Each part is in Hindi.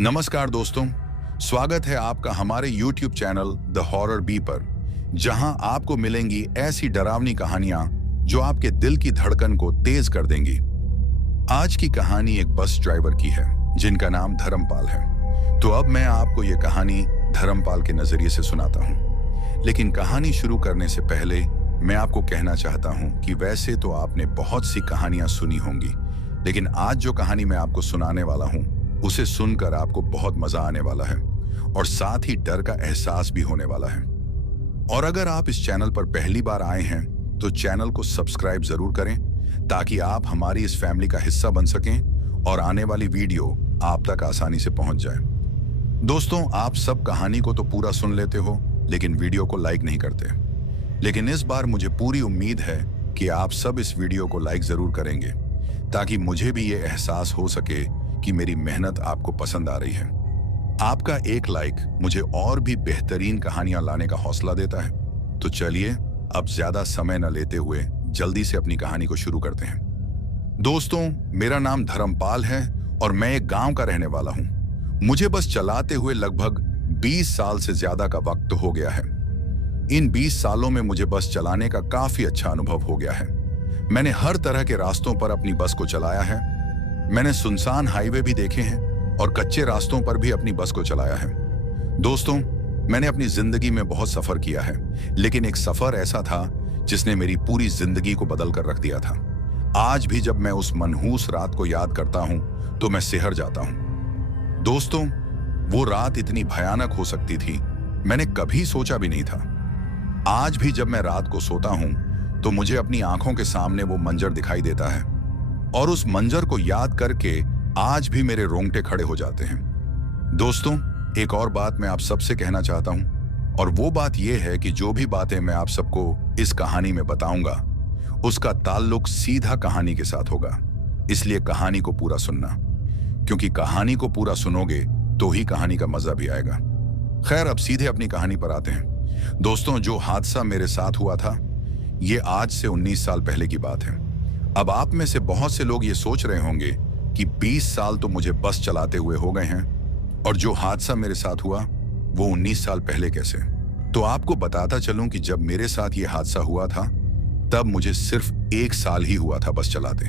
नमस्कार दोस्तों, स्वागत है आपका हमारे YouTube channel the horror B पर, जहां आपको मिलेंगी ऐसी डरावनी कहानियां जो आपके दिल की धड़कन को तेज कर देंगी। आज की कहानी एक बस ड्राइवर की है जिनका नाम धर्मपाल है। तो अब मैं आपको ये कहानी धर्मपाल के नजरिए से सुनाता हूँ। लेकिन कहानी शुरू करने से पहले मैं आपको कहना चाहता हूँ कि वैसे तो आपने बहुत सी कहानियां सुनी होंगी, लेकिन आज जो कहानी मैं आपको सुनाने वाला हूँ उसे सुनकर आपको बहुत मजा आने वाला है और साथ ही डर का एहसास भी होने वाला है। और अगर आप इस चैनल पर पहली बार आए हैं तो चैनल को सब्सक्राइब जरूर करें ताकि आप हमारी इस फैमिली का हिस्सा बन सकें और आने वाली वीडियो आप तक आसानी से पहुंच जाए। दोस्तों, आप सब कहानी को तो पूरा सुन लेते हो लेकिन वीडियो को लाइक नहीं करते। लेकिन इस बार मुझे पूरी उम्मीद है कि आप सब इस वीडियो को लाइक जरूर करेंगे ताकि मुझे भी ये एहसास हो सके कि मेरी मेहनत आपको पसंद आ रही है। आपका एक लाइक मुझे और भी बेहतरीन कहानियां लाने का हौसला देता है। तो चलिए अब ज्यादा समय न लेते हुए जल्दी से अपनी कहानी को शुरू करते हैं। दोस्तों, मेरा नाम धर्मपाल है और मैं एक गांव का रहने वाला हूं। मुझे बस चलाते हुए लगभग 20 साल से ज्यादा का वक्त हो गया है। इन 20 सालों में मुझे बस चलाने का काफी अच्छा अनुभव हो गया है। मैंने हर तरह के रास्तों पर अपनी बस को चलाया है। मैंने सुनसान हाईवे भी देखे हैं और कच्चे रास्तों पर भी अपनी बस को चलाया है। दोस्तों, मैंने अपनी जिंदगी में बहुत सफर किया है, लेकिन एक सफर ऐसा था जिसने मेरी पूरी जिंदगी को बदल कर रख दिया था। आज भी जब मैं उस मनहूस रात को याद करता हूं तो मैं सिहर जाता हूं। दोस्तों, वो रात इतनी भयानक हो सकती थी, मैंने कभी सोचा भी नहीं था। आज भी जब मैं रात को सोता हूं तो मुझे अपनी आंखों के सामने वो मंजर दिखाई देता है और उस मंजर को याद करके आज भी मेरे रोंगटे खड़े हो जाते हैं। दोस्तों, एक और बात मैं आप सबसे कहना चाहता हूं और वो बात यह है कि जो भी बातें मैं आप सबको इस कहानी में बताऊंगा उसका ताल्लुक सीधा कहानी के साथ होगा। इसलिए कहानी को पूरा सुनना, क्योंकि कहानी को पूरा सुनोगे तो ही कहानी का मजा भी आएगा। खैर, अब सीधे अपनी कहानी पर आते हैं। दोस्तों, जो हादसा मेरे साथ हुआ था ये आज से 19 साल पहले की बात है। अब आप में से बहुत से लोग ये सोच रहे होंगे कि 20 साल तो मुझे बस चलाते हुए हो गए हैं और जो हादसा मेरे साथ हुआ वो 19 साल पहले कैसे। तो आपको बताता चलूं कि जब मेरे साथ ये हादसा हुआ था तब मुझे सिर्फ 1 साल ही हुआ था बस चलाते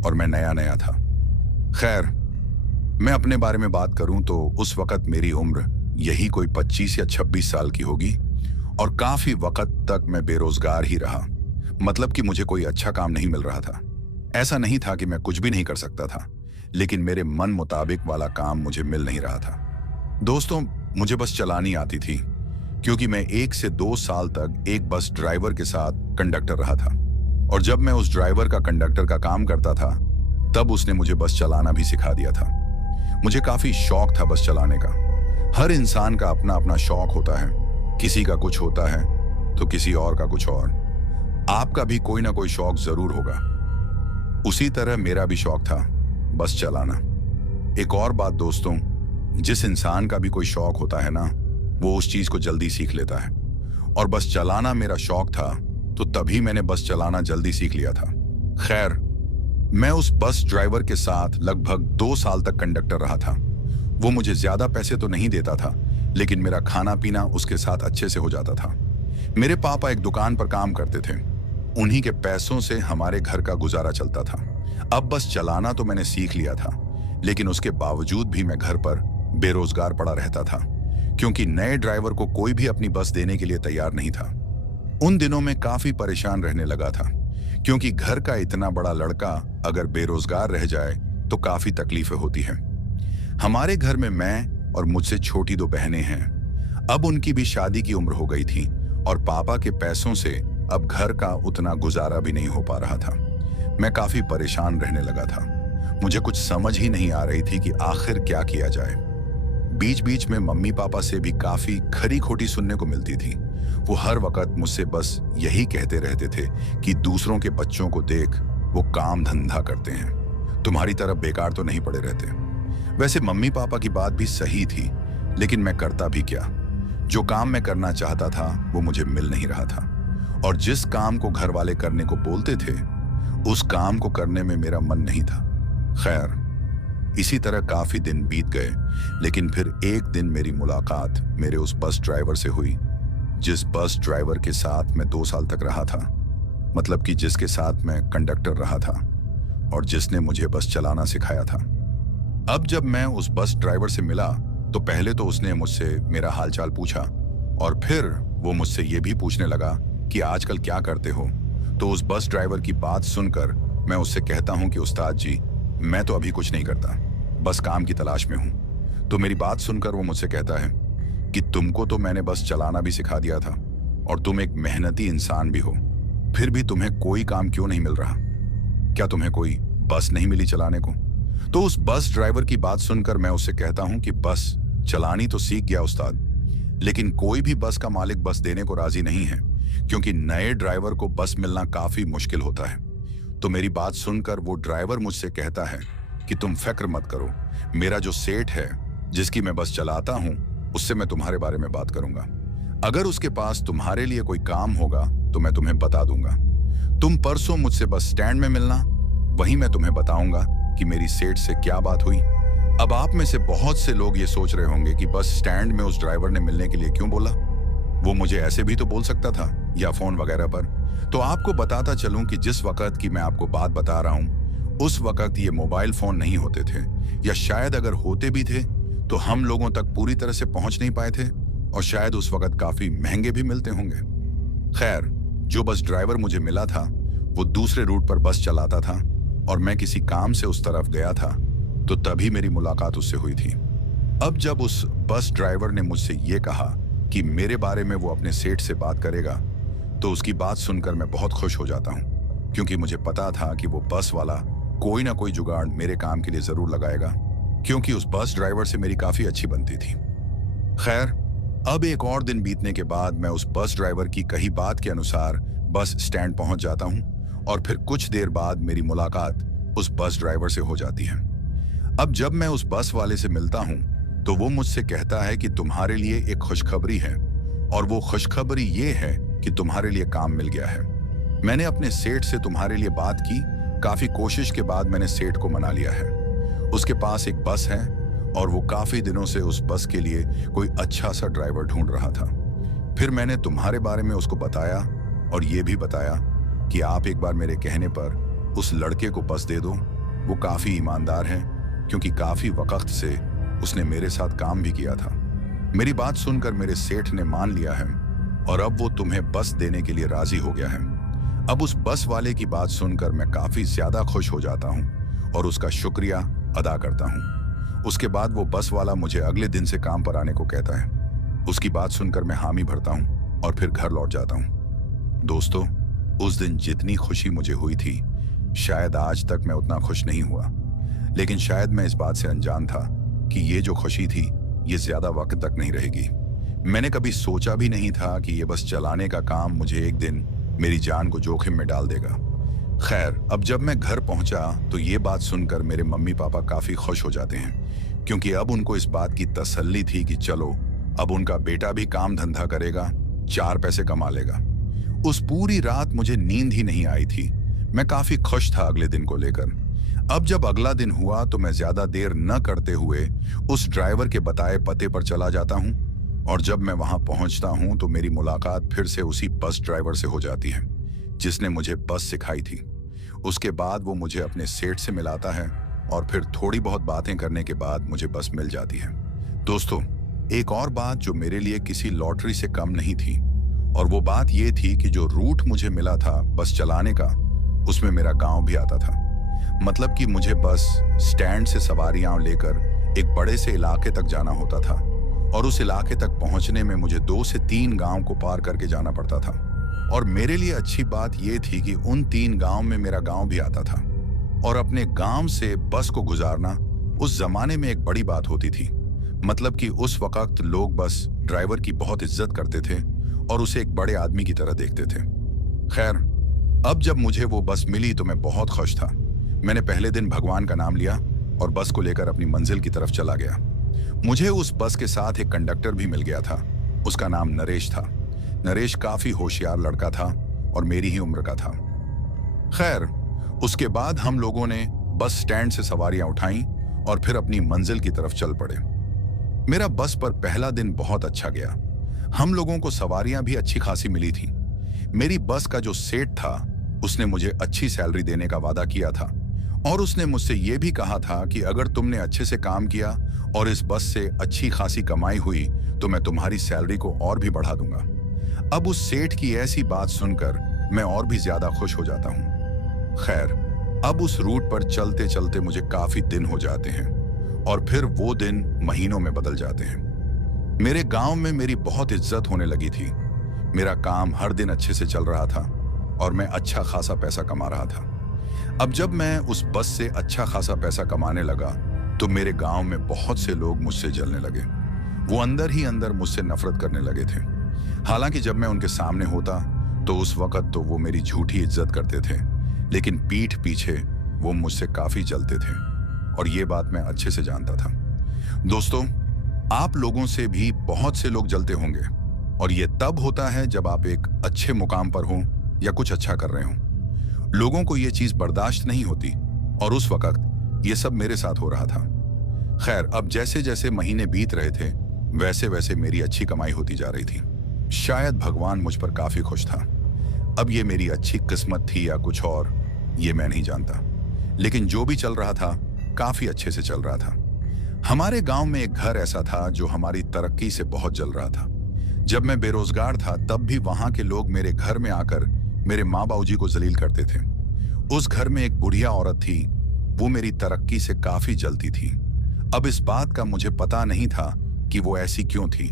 और मैं नया नया था। खैर, मैं अपने बारे में बात करूं तो उस वक्त मेरी उम्र यही कोई 25 या 26 साल की होगी और काफी वक्त तक मैं बेरोजगार ही रहा। मतलब कि मुझे कोई अच्छा काम नहीं मिल रहा था। ऐसा नहीं था कि मैं कुछ भी नहीं कर सकता था, लेकिन मेरे मन मुताबिक वाला काम मुझे मिल नहीं रहा था। दोस्तों, मुझे बस चलानी आती थी क्योंकि मैं 1 से 2 साल तक एक बस ड्राइवर के साथ कंडक्टर रहा था और जब मैं उस ड्राइवर का कंडक्टर का काम करता था तब उसने मुझे बस चलाना भी सिखा दिया था। मुझे काफी शौक था बस चलाने का। हर इंसान का अपना अपना शौक होता है, किसी का कुछ होता है तो किसी और का कुछ और। आपका भी कोई ना कोई शौक जरूर होगा। उसी तरह मेरा भी शौक था बस चलाना। एक और बात दोस्तों, जिस इंसान का भी कोई शौक होता है ना, वो उस चीज को जल्दी सीख लेता है और बस चलाना मेरा शौक था तो तभी मैंने बस चलाना जल्दी सीख लिया था। खैर, मैं उस बस ड्राइवर के साथ लगभग 2 साल तक कंडक्टर रहा था। वो मुझे ज्यादा पैसे तो नहीं देता था, लेकिन मेरा खाना पीना उसके साथ अच्छे से हो जाता था। मेरे पापा एक दुकान पर काम करते थे, उन्हीं के पैसों से हमारे घर का गुजारा चलता था। अब बस चलाना तो मैंने सीख लिया था, लेकिन उसके बावजूद भी मैं घर पर बेरोजगार पड़ा रहता था क्योंकि नए ड्राइवर को कोई भी अपनी बस देने के लिए तैयार नहीं था। उन दिनों में काफी परेशान रहने लगा था क्योंकि घर का इतना बड़ा लड़का अगर बेरोजगार रह जाए तो काफी तकलीफें होती हैं। हमारे घर में मैं और मुझसे छोटी 2 बहनें हैं। अब उनकी भी शादी की उम्र हो गई थी और पापा के पैसों से अब घर का उतना गुजारा भी नहीं हो पा रहा था। मैं काफी परेशान रहने लगा था। मुझे कुछ समझ ही नहीं आ रही थी कि आखिर क्या किया जाए। बीच बीच में मम्मी पापा से भी काफी खरी खोटी सुनने को मिलती थी। वो हर वक्त मुझसे बस यही कहते रहते थे कि दूसरों के बच्चों को देख, वो काम धंधा करते हैं, तुम्हारी तरफ बेकार तो नहीं पड़े रहते। वैसे मम्मी पापा की बात भी सही थी, लेकिन मैं करता भी क्या। जो काम मैं करना चाहता था वो मुझे मिल नहीं रहा था और जिस काम को घर वाले करने को बोलते थे उस काम को करने में मेरा मन नहीं था। खैर, इसी तरह काफी दिन बीत गए, लेकिन फिर एक दिन मेरी मुलाकात मेरे उस बस ड्राइवर से हुई, जिस बस ड्राइवर के साथ मैं 2 साल तक रहा था। मतलब कि जिसके साथ मैं कंडक्टर रहा था और जिसने मुझे बस चलाना सिखाया था। अब जब मैं उस बस ड्राइवर से मिला तो पहले तो उसने मुझसे मेरा हालचाल पूछा और फिर वो मुझसे ये भी पूछने लगा कि आजकल क्या करते हो। तो उस बस ड्राइवर की बात सुनकर मैं उससे कहता हूँ कि उस्ताद जी, मैं तो अभी कुछ नहीं करता, बस काम की तलाश में हूँ। तो मेरी बात सुनकर वो मुझसे कहता है कि तुमको तो मैंने बस चलाना भी सिखा दिया था और तुम एक मेहनती इंसान भी हो, फिर भी तुम्हें कोई काम क्यों नहीं मिल रहा? क्या तुम्हें कोई बस नहीं मिली चलाने को? तो उस बस ड्राइवर की बात सुनकर मैं उससे कहता हूं कि बस चलानी तो सीख गया उस्ताद, लेकिन कोई भी बस का मालिक बस देने को राजी नहीं है, क्योंकि नए ड्राइवर को बस मिलना काफी मुश्किल होता है। तो मेरी बात सुनकर वो ड्राइवर मुझसे कहता है कि तुम फिक्र मत करो, मेरा जो सेठ है जिसकी मैं बस चलाता हूं, उससे मैं तुम्हारे बारे में बात करूंगा। अगर उसके पास तुम्हारे लिए कोई काम होगा तो मैं तुम्हें बता दूंगा। तुम परसों मुझसे बस स्टैंड में मिलना, वहीं मैं तुम्हें बताऊंगा कि मेरी सेठ से क्या बात हुई। अब आप में से बहुत से लोग ये सोच रहे होंगे कि बस स्टैंड में उस ड्राइवर ने मिलने के लिए क्यों बोला, वो मुझे ऐसे भी तो बोल सकता था या फोन वगैरह पर। तो आपको बताता चलूं कि जिस वक्त की मैं आपको बात बता रहा हूं, उस वक्त ये मोबाइल फोन नहीं होते थे, या शायद अगर होते भी थे तो हम लोगों तक पूरी तरह से पहुंच नहीं पाए थे, और शायद उस वक्त काफी महंगे भी मिलते होंगे। खैर, जो बस ड्राइवर मुझे मिला था वो दूसरे रूट पर बस चलाता था और मैं किसी काम से उस तरफ गया था, तो तभी मेरी मुलाकात उससे हुई थी। अब जब उस बस ड्राइवर ने मुझसे ये कहा कि मेरे बारे में वो अपने सेठ से बात करेगा, तो उसकी बात सुनकर मैं बहुत खुश हो जाता हूँ, क्योंकि मुझे पता था कि वो बस वाला कोई ना कोई जुगाड़ मेरे काम के लिए जरूर लगाएगा, क्योंकि उस बस ड्राइवर से मेरी काफी अच्छी बनती थी। खैर, अब एक और दिन बीतने के बाद मैं उस बस ड्राइवर की कही बात के अनुसार बस स्टैंड पहुंच जाता हूं, और फिर कुछ देर बाद मेरी मुलाकात उस बस ड्राइवर से हो जाती है। अब जब मैं उस बस वाले से मिलता हूं तो वो मुझसे कहता है कि तुम्हारे लिए एक खुशखबरी है, और वो खुशखबरी ये है कि तुम्हारे लिए काम मिल गया है। मैंने अपने सेठ से तुम्हारे लिए बात की, काफी कोशिश के बाद मैंने सेठ को मना लिया है। उसके पास एक बस है और वो काफी दिनों से उस बस के लिए कोई अच्छा सा ड्राइवर ढूंढ रहा था। फिर मैंने तुम्हारे बारे में उसको बताया और ये भी बताया कि आप एक बार मेरे कहने पर उस लड़के को बस दे दो, वो काफी ईमानदार है, क्योंकि काफी वक्त से उसने मेरे साथ काम भी किया था। मेरी बात सुनकर मेरे सेठ ने मान लिया है और अब वो तुम्हें बस देने के लिए राजी हो गया है। अब उस बस वाले की बात सुनकर मैं काफी ज्यादा खुश हो जाता हूँ और उसका शुक्रिया अदा करता हूँ। उसके बाद वो बस वाला मुझे अगले दिन से काम पर आने को कहता है। उसकी बात सुनकर मैं हामी भरता हूँ और फिर घर लौट जाता हूँ। दोस्तों, उस दिन जितनी खुशी मुझे हुई थी, शायद आज तक मैं उतना खुश नहीं हुआ। लेकिन शायद मैं इस बात से अनजान था कि ये जो खुशी थी ये ज्यादा वक्त तक नहीं रहेगी। मैंने कभी सोचा भी नहीं था कि ये बस चलाने का काम मुझे एक दिन मेरी जान को जोखिम में डाल देगा। खैर, अब जब मैं घर पहुंचा तो ये बात सुनकर मेरे मम्मी पापा काफी खुश हो जाते हैं, क्योंकि अब उनको इस बात की तसल्ली थी कि चलो अब उनका बेटा भी काम धंधा करेगा, 4 पैसे कमा लेगा। उस पूरी रात मुझे नींद ही नहीं आई थी। मैं काफी खुश था अगले दिन को लेकर। अब जब अगला दिन हुआ तो मैं ज्यादा देर न करते हुए उस ड्राइवर के बताए पते पर चला जाता हूं, और जब मैं वहां पहुंचता हूं तो मेरी मुलाकात फिर से उसी बस ड्राइवर से हो जाती है जिसने मुझे बस सिखाई थी। उसके बाद वो मुझे अपने सेठ से मिलाता है और फिर थोड़ी बहुत बातें करने के बाद मुझे बस मिल जाती है। दोस्तों, एक और बात जो मेरे लिए किसी लॉटरी से कम नहीं थी, और वो बात ये थी कि जो रूट मुझे मिला था बस चलाने का, उसमें मेरा गांव भी आता था। मतलब कि मुझे बस स्टैंड से सवारियां लेकर एक बड़े से इलाके तक जाना होता था, और उस इलाके तक पहुंचने में मुझे 2 से 3 गांव को पार करके जाना पड़ता था। और मेरे लिए अच्छी बात यह थी कि उन 3 गांव में मेरा गांव भी आता था, और अपने गांव से बस को गुजारना उस जमाने में एक बड़ी बात होती थी। मतलब कि उस वक्त लोग बस ड्राइवर की बहुत इज्जत करते थे और उसे एक बड़े आदमी की तरह देखते थे। खैर, अब जब मुझे वो बस मिली तो मैं बहुत खुश था। मैंने पहले दिन भगवान का नाम लिया और बस को लेकर अपनी मंजिल की तरफ चला गया। मुझे उस बस के साथ एक कंडक्टर भी मिल गया था। उसका नाम नरेश था। नरेश काफी होशियार लड़का था और मेरी ही उम्र का था। खैर, उसके बाद हम लोगों ने बस स्टैंड से सवारियां उठाई और फिर अपनी मंजिल की तरफ चल पड़े। मेरा बस पर पहला दिन बहुत अच्छा गया। हम लोगों को सवारियां भी अच्छी खासी मिली थी। मेरी बस का जो सेठ था उसने मुझे अच्छी सैलरी देने का वादा किया था और उसने मुझसे यह भी कहा था कि अगर तुमने अच्छे से काम किया और इस बस से अच्छी खासी कमाई हुई तो मैं तुम्हारी सैलरी को और भी बढ़ा दूंगा। अब उस सेठ की ऐसी बात सुनकर मैं और भी ज्यादा खुश हो जाता हूं। खैर, अब उस रूट पर चलते चलते मुझे काफी दिन हो जाते हैं और फिर वो दिन महीनों में बदल जाते हैं। मेरे गांव में मेरी बहुत इज्जत होने लगी थी। मेरा काम हर दिन अच्छे से चल रहा था और मैं अच्छा खासा पैसा कमा रहा था। अब जब मैं उस बस से अच्छा खासा पैसा कमाने लगा तो मेरे गांव में बहुत से लोग मुझसे जलने लगे। वो अंदर ही अंदर मुझसे नफरत करने लगे थे। हालांकि जब मैं उनके सामने होता तो उस वक्त तो वो मेरी झूठी इज्जत करते थे, लेकिन पीठ पीछे वो मुझसे काफी जलते थे और ये बात मैं अच्छे से जानता था। दोस्तों, आप लोगों से भी बहुत से लोग जलते होंगे और ये तब होता है जब आप एक अच्छे मुकाम पर हो या कुछ अच्छा कर रहे हो। लोगों को ये चीज बर्दाश्त नहीं होती और उस वक्त ये सब मेरे साथ हो रहा था। खैर, अब जैसे जैसे महीने बीत रहे थे वैसे वैसे मेरी अच्छी कमाई होती जा रही थी। शायद भगवान मुझ पर काफी खुश था। अब ये मेरी अच्छी किस्मत थी या कुछ और, ये मैं नहीं जानता, लेकिन जो भी चल रहा था काफी अच्छे से चल रहा था। हमारे गांव में एक घर ऐसा था जो हमारी तरक्की से बहुत जल रहा था। जब मैं बेरोजगार था तब भी वहां के लोग मेरे घर में आकर मेरे माँ बाबूजी को जलील करते थे। उस घर में एक बुढ़िया औरत थी, वो मेरी तरक्की से काफी जलती थी। अब इस बात का मुझे पता नहीं था कि वो ऐसी क्यों थी,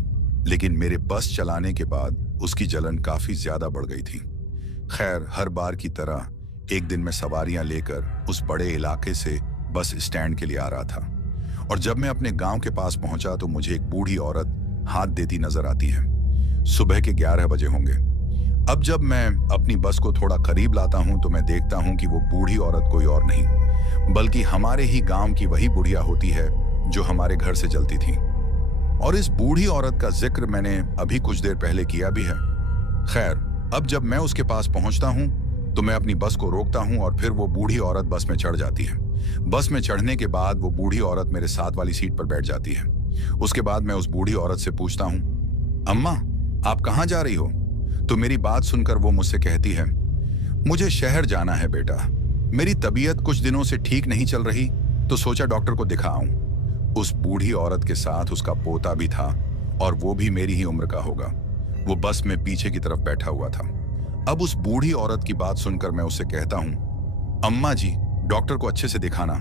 लेकिन मेरे बस चलाने के बाद उसकी जलन काफी ज्यादा बढ़ गई थी। खैर, हर बार की तरह एक दिन मैं सवारियां लेकर उस बड़े इलाके से बस स्टैंड के लिए आ रहा था और जब मैं अपने गांव के पास पहुंचा तो मुझे एक बूढ़ी औरत हाथ देती नजर आती है। सुबह के 11 बजे होंगे। अब जब मैं अपनी बस को थोड़ा करीब लाता हूं तो मैं देखता हूं कि वो बूढ़ी औरत कोई और नहीं बल्कि हमारे ही गांव की वही बुढ़िया होती है जो हमारे घर से चलती थी। और इस बूढ़ी औरत का जिक्र मैंने अभी कुछ देर पहले किया भी है। खैर, अब जब मैं उसके पास पहुंचता हूं तो मैं अपनी बस को रोकता हूं और फिर वो बूढ़ी औरत बस में चढ़ जाती है। बस में चढ़ने के बाद वो बूढ़ी औरत मेरे साथ वाली सीट पर बैठ जाती है। उसके बाद मैं उस बूढ़ी औरत से पूछता हूं, अम्मा, आप कहां जा रही हो? तो मेरी बात सुनकर वो मुझसे कहती है, मुझे शहर जाना है बेटा। मेरी तबीयत कुछ दिनों से ठीक नहीं चल रही तो सोचा डॉक्टर को दिखाऊं। उस बूढ़ी औरत के साथ उसका पोता भी था और वो भी मेरी ही उम्र का होगा। वो बस में पीछे की तरफ बैठा हुआ था। अब उस बूढ़ी औरत की बात सुनकर मैं उससे कहता हूं, अम्मा जी, डॉक्टर को अच्छे से दिखाना।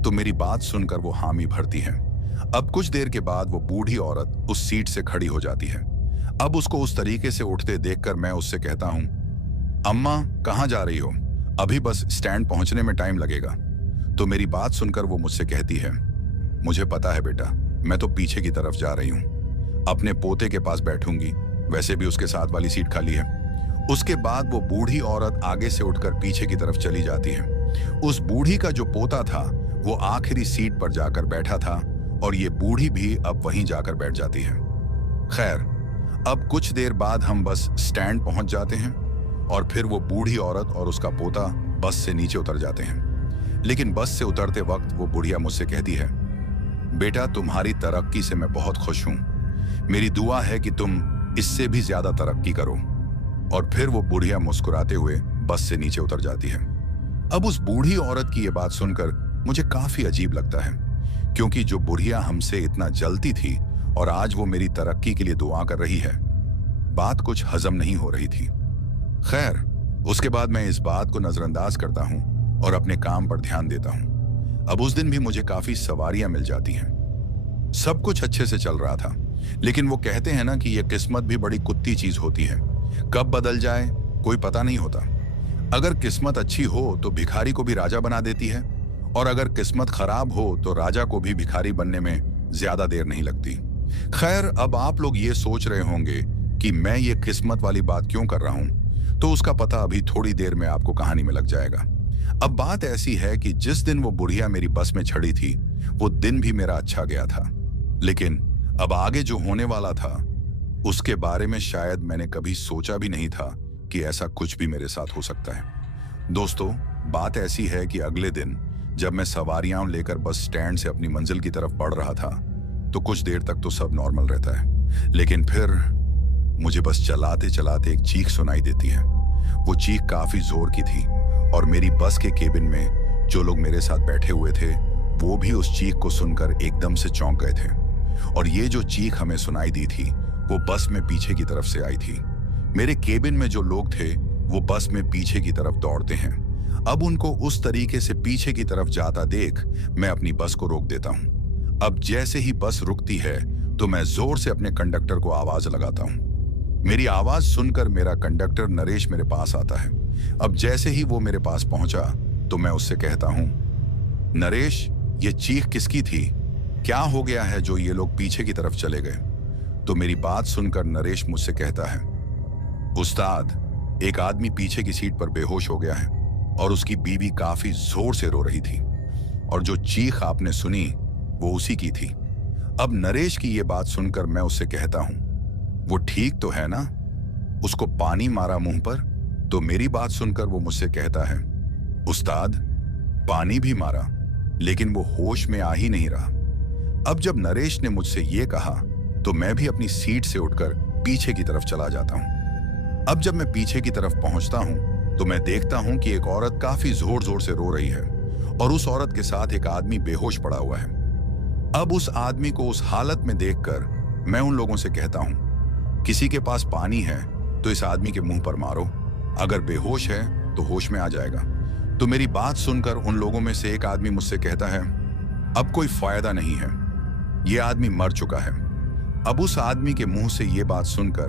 तो मेरी बात सुनकर वो हामी भरती है। अब कुछ देर के बाद वो बूढ़ी औरत उस सीट से खड़ी हो जाती है। अब उसको उस तरीके से उठते देखकर मैं उससे कहता हूं, अम्मा, कहां जा रही हो? अभी बस स्टैंड पहुंचने में टाइम लगेगा। तो मेरी बात सुनकर वो मुझसे कहती है, मुझे पता है बेटा, मैं तो पीछे की तरफ जा रही हूं, अपने पोते के पास बैठूंगी, वैसे भी उसके साथ वाली सीट खाली है। उसके बाद वो बूढ़ी औरत आगे से उठकर पीछे की तरफ चली जाती है। उस बूढ़ी का जो पोता था वो आखिरी सीट पर जाकर बैठा था और ये बूढ़ी भी अब वहीं जाकर बैठ जाती है। खैर, अब कुछ देर बाद हम बस स्टैंड पहुंच जाते हैं और फिर वो बूढ़ी औरत और उसका पोता बस से नीचे उतर जाते हैं। लेकिन बस से उतरते वक्त वो बुढ़िया मुझसे कहती है, बेटा, तुम्हारी तरक्की से मैं बहुत खुश हूं। मेरी दुआ है कि तुम इससे भी ज्यादा तरक्की करो। और फिर वो बुढ़िया मुस्कुराते हुए बस से नीचे उतर जाती है। अब उस बूढ़ी औरत की ये बात सुनकर मुझे काफी अजीब लगता है, क्योंकि जो बुढ़िया हमसे इतना जलती थी और आज वो मेरी तरक्की के लिए दुआ कर रही है, बात कुछ हजम नहीं हो रही थी। खैर, उसके बाद मैं इस बात को नजरअंदाज करता हूं और अपने काम पर ध्यान देता हूं। अब उस दिन भी मुझे काफी सवारियां मिल जाती हैं। सब कुछ अच्छे से चल रहा था, लेकिन वो कहते हैं ना कि ये किस्मत भी बड़ी कुत्ती चीज होती है, कब बदल जाए कोई पता नहीं होता। अगर किस्मत अच्छी हो तो भिखारी को भी राजा बना देती है और अगर किस्मत खराब हो तो राजा को भी भिखारी बनने में ज्यादा देर नहीं लगती। खैर, अब आप लोग ये सोच रहे होंगे कि मैं ये किस्मत वाली बात क्यों कर रहा हूं, तो उसका पता अभी थोड़ी देर में आपको कहानी में लग जाएगा। अब बात ऐसी है कि जिस दिन वो बुढ़िया मेरी बस में चढ़ी थी वो दिन भी मेरा अच्छा गया था, लेकिन अब आगे जो होने वाला था उसके बारे में शायद मैंने कभी सोचा भी नहीं था कि ऐसा कुछ भी मेरे साथ हो सकता है। दोस्तों, बात ऐसी है कि अगले दिन जब मैं सवारियां लेकर बस स्टैंड से अपनी मंजिल की तरफ बढ़ रहा था तो कुछ देर तक तो सब नॉर्मल रहता है, लेकिन फिर मुझे बस चलाते चलाते एक चीख सुनाई देती है। वो चीख काफी जोर की थी और मेरी बस के केबिन में जो लोग मेरे साथ बैठे हुए थे वो भी उस चीख को सुनकर एकदम से चौंक गए थे। और ये जो चीख हमें सुनाई दी थी वो बस में पीछे की तरफ से आई थी। मेरे केबिन में जो लोग थे वो बस में पीछे की तरफ दौड़ते हैं। अब उनको उस तरीके से पीछे की तरफ जाता देख मैं अपनी बस को रोक देता हूँ। अब जैसे ही बस रुकती है तो मैं जोर से अपने कंडक्टर को आवाज लगाता हूँ। मेरी आवाज सुनकर मेरा कंडक्टर नरेश मेरे पास आता है। अब जैसे ही वो मेरे पास पहुंचा तो मैं उससे कहता हूं, नरेश, ये चीख किसकी थी? क्या हो गया है जो ये लोग पीछे की तरफ चले गए? तो मेरी बात सुनकर नरेश मुझसे कहता है, उस्ताद, एक आदमी पीछे की सीट पर बेहोश हो गया है और उसकी बीवी काफी जोर से रो रही थी और जो चीख आपने सुनी वो उसी की थी। अब नरेश की ये बात सुनकर मैं उससे कहता हूं, वो ठीक तो है ना? उसको पानी मारा मुंह पर? तो मेरी बात सुनकर वो मुझसे कहता है, उस्ताद, पानी भी मारा, लेकिन वो होश में आ ही नहीं रहा। अब जब नरेश ने मुझसे ये कहा तो मैं भी अपनी सीट से उठकर पीछे की तरफ चला जाता हूं। अब जब मैं पीछे की तरफ पहुंचता हूं तो मैं देखता हूं कि एक औरत काफी जोर जोर से रो रही है और उस औरत के साथ एक आदमी बेहोश पड़ा हुआ है। अब उस आदमी को उस हालत में देखकर मैं उन लोगों से कहता हूं, किसी के पास पानी है तो इस आदमी के मुंह पर मारो, अगर बेहोश है तो होश में आ जाएगा। तो मेरी बात सुनकर उन लोगों में से एक आदमी मुझसे कहता है, अब कोई फायदा नहीं है, ये आदमी मर चुका है। अब उस आदमी के मुंह से ये बात सुनकर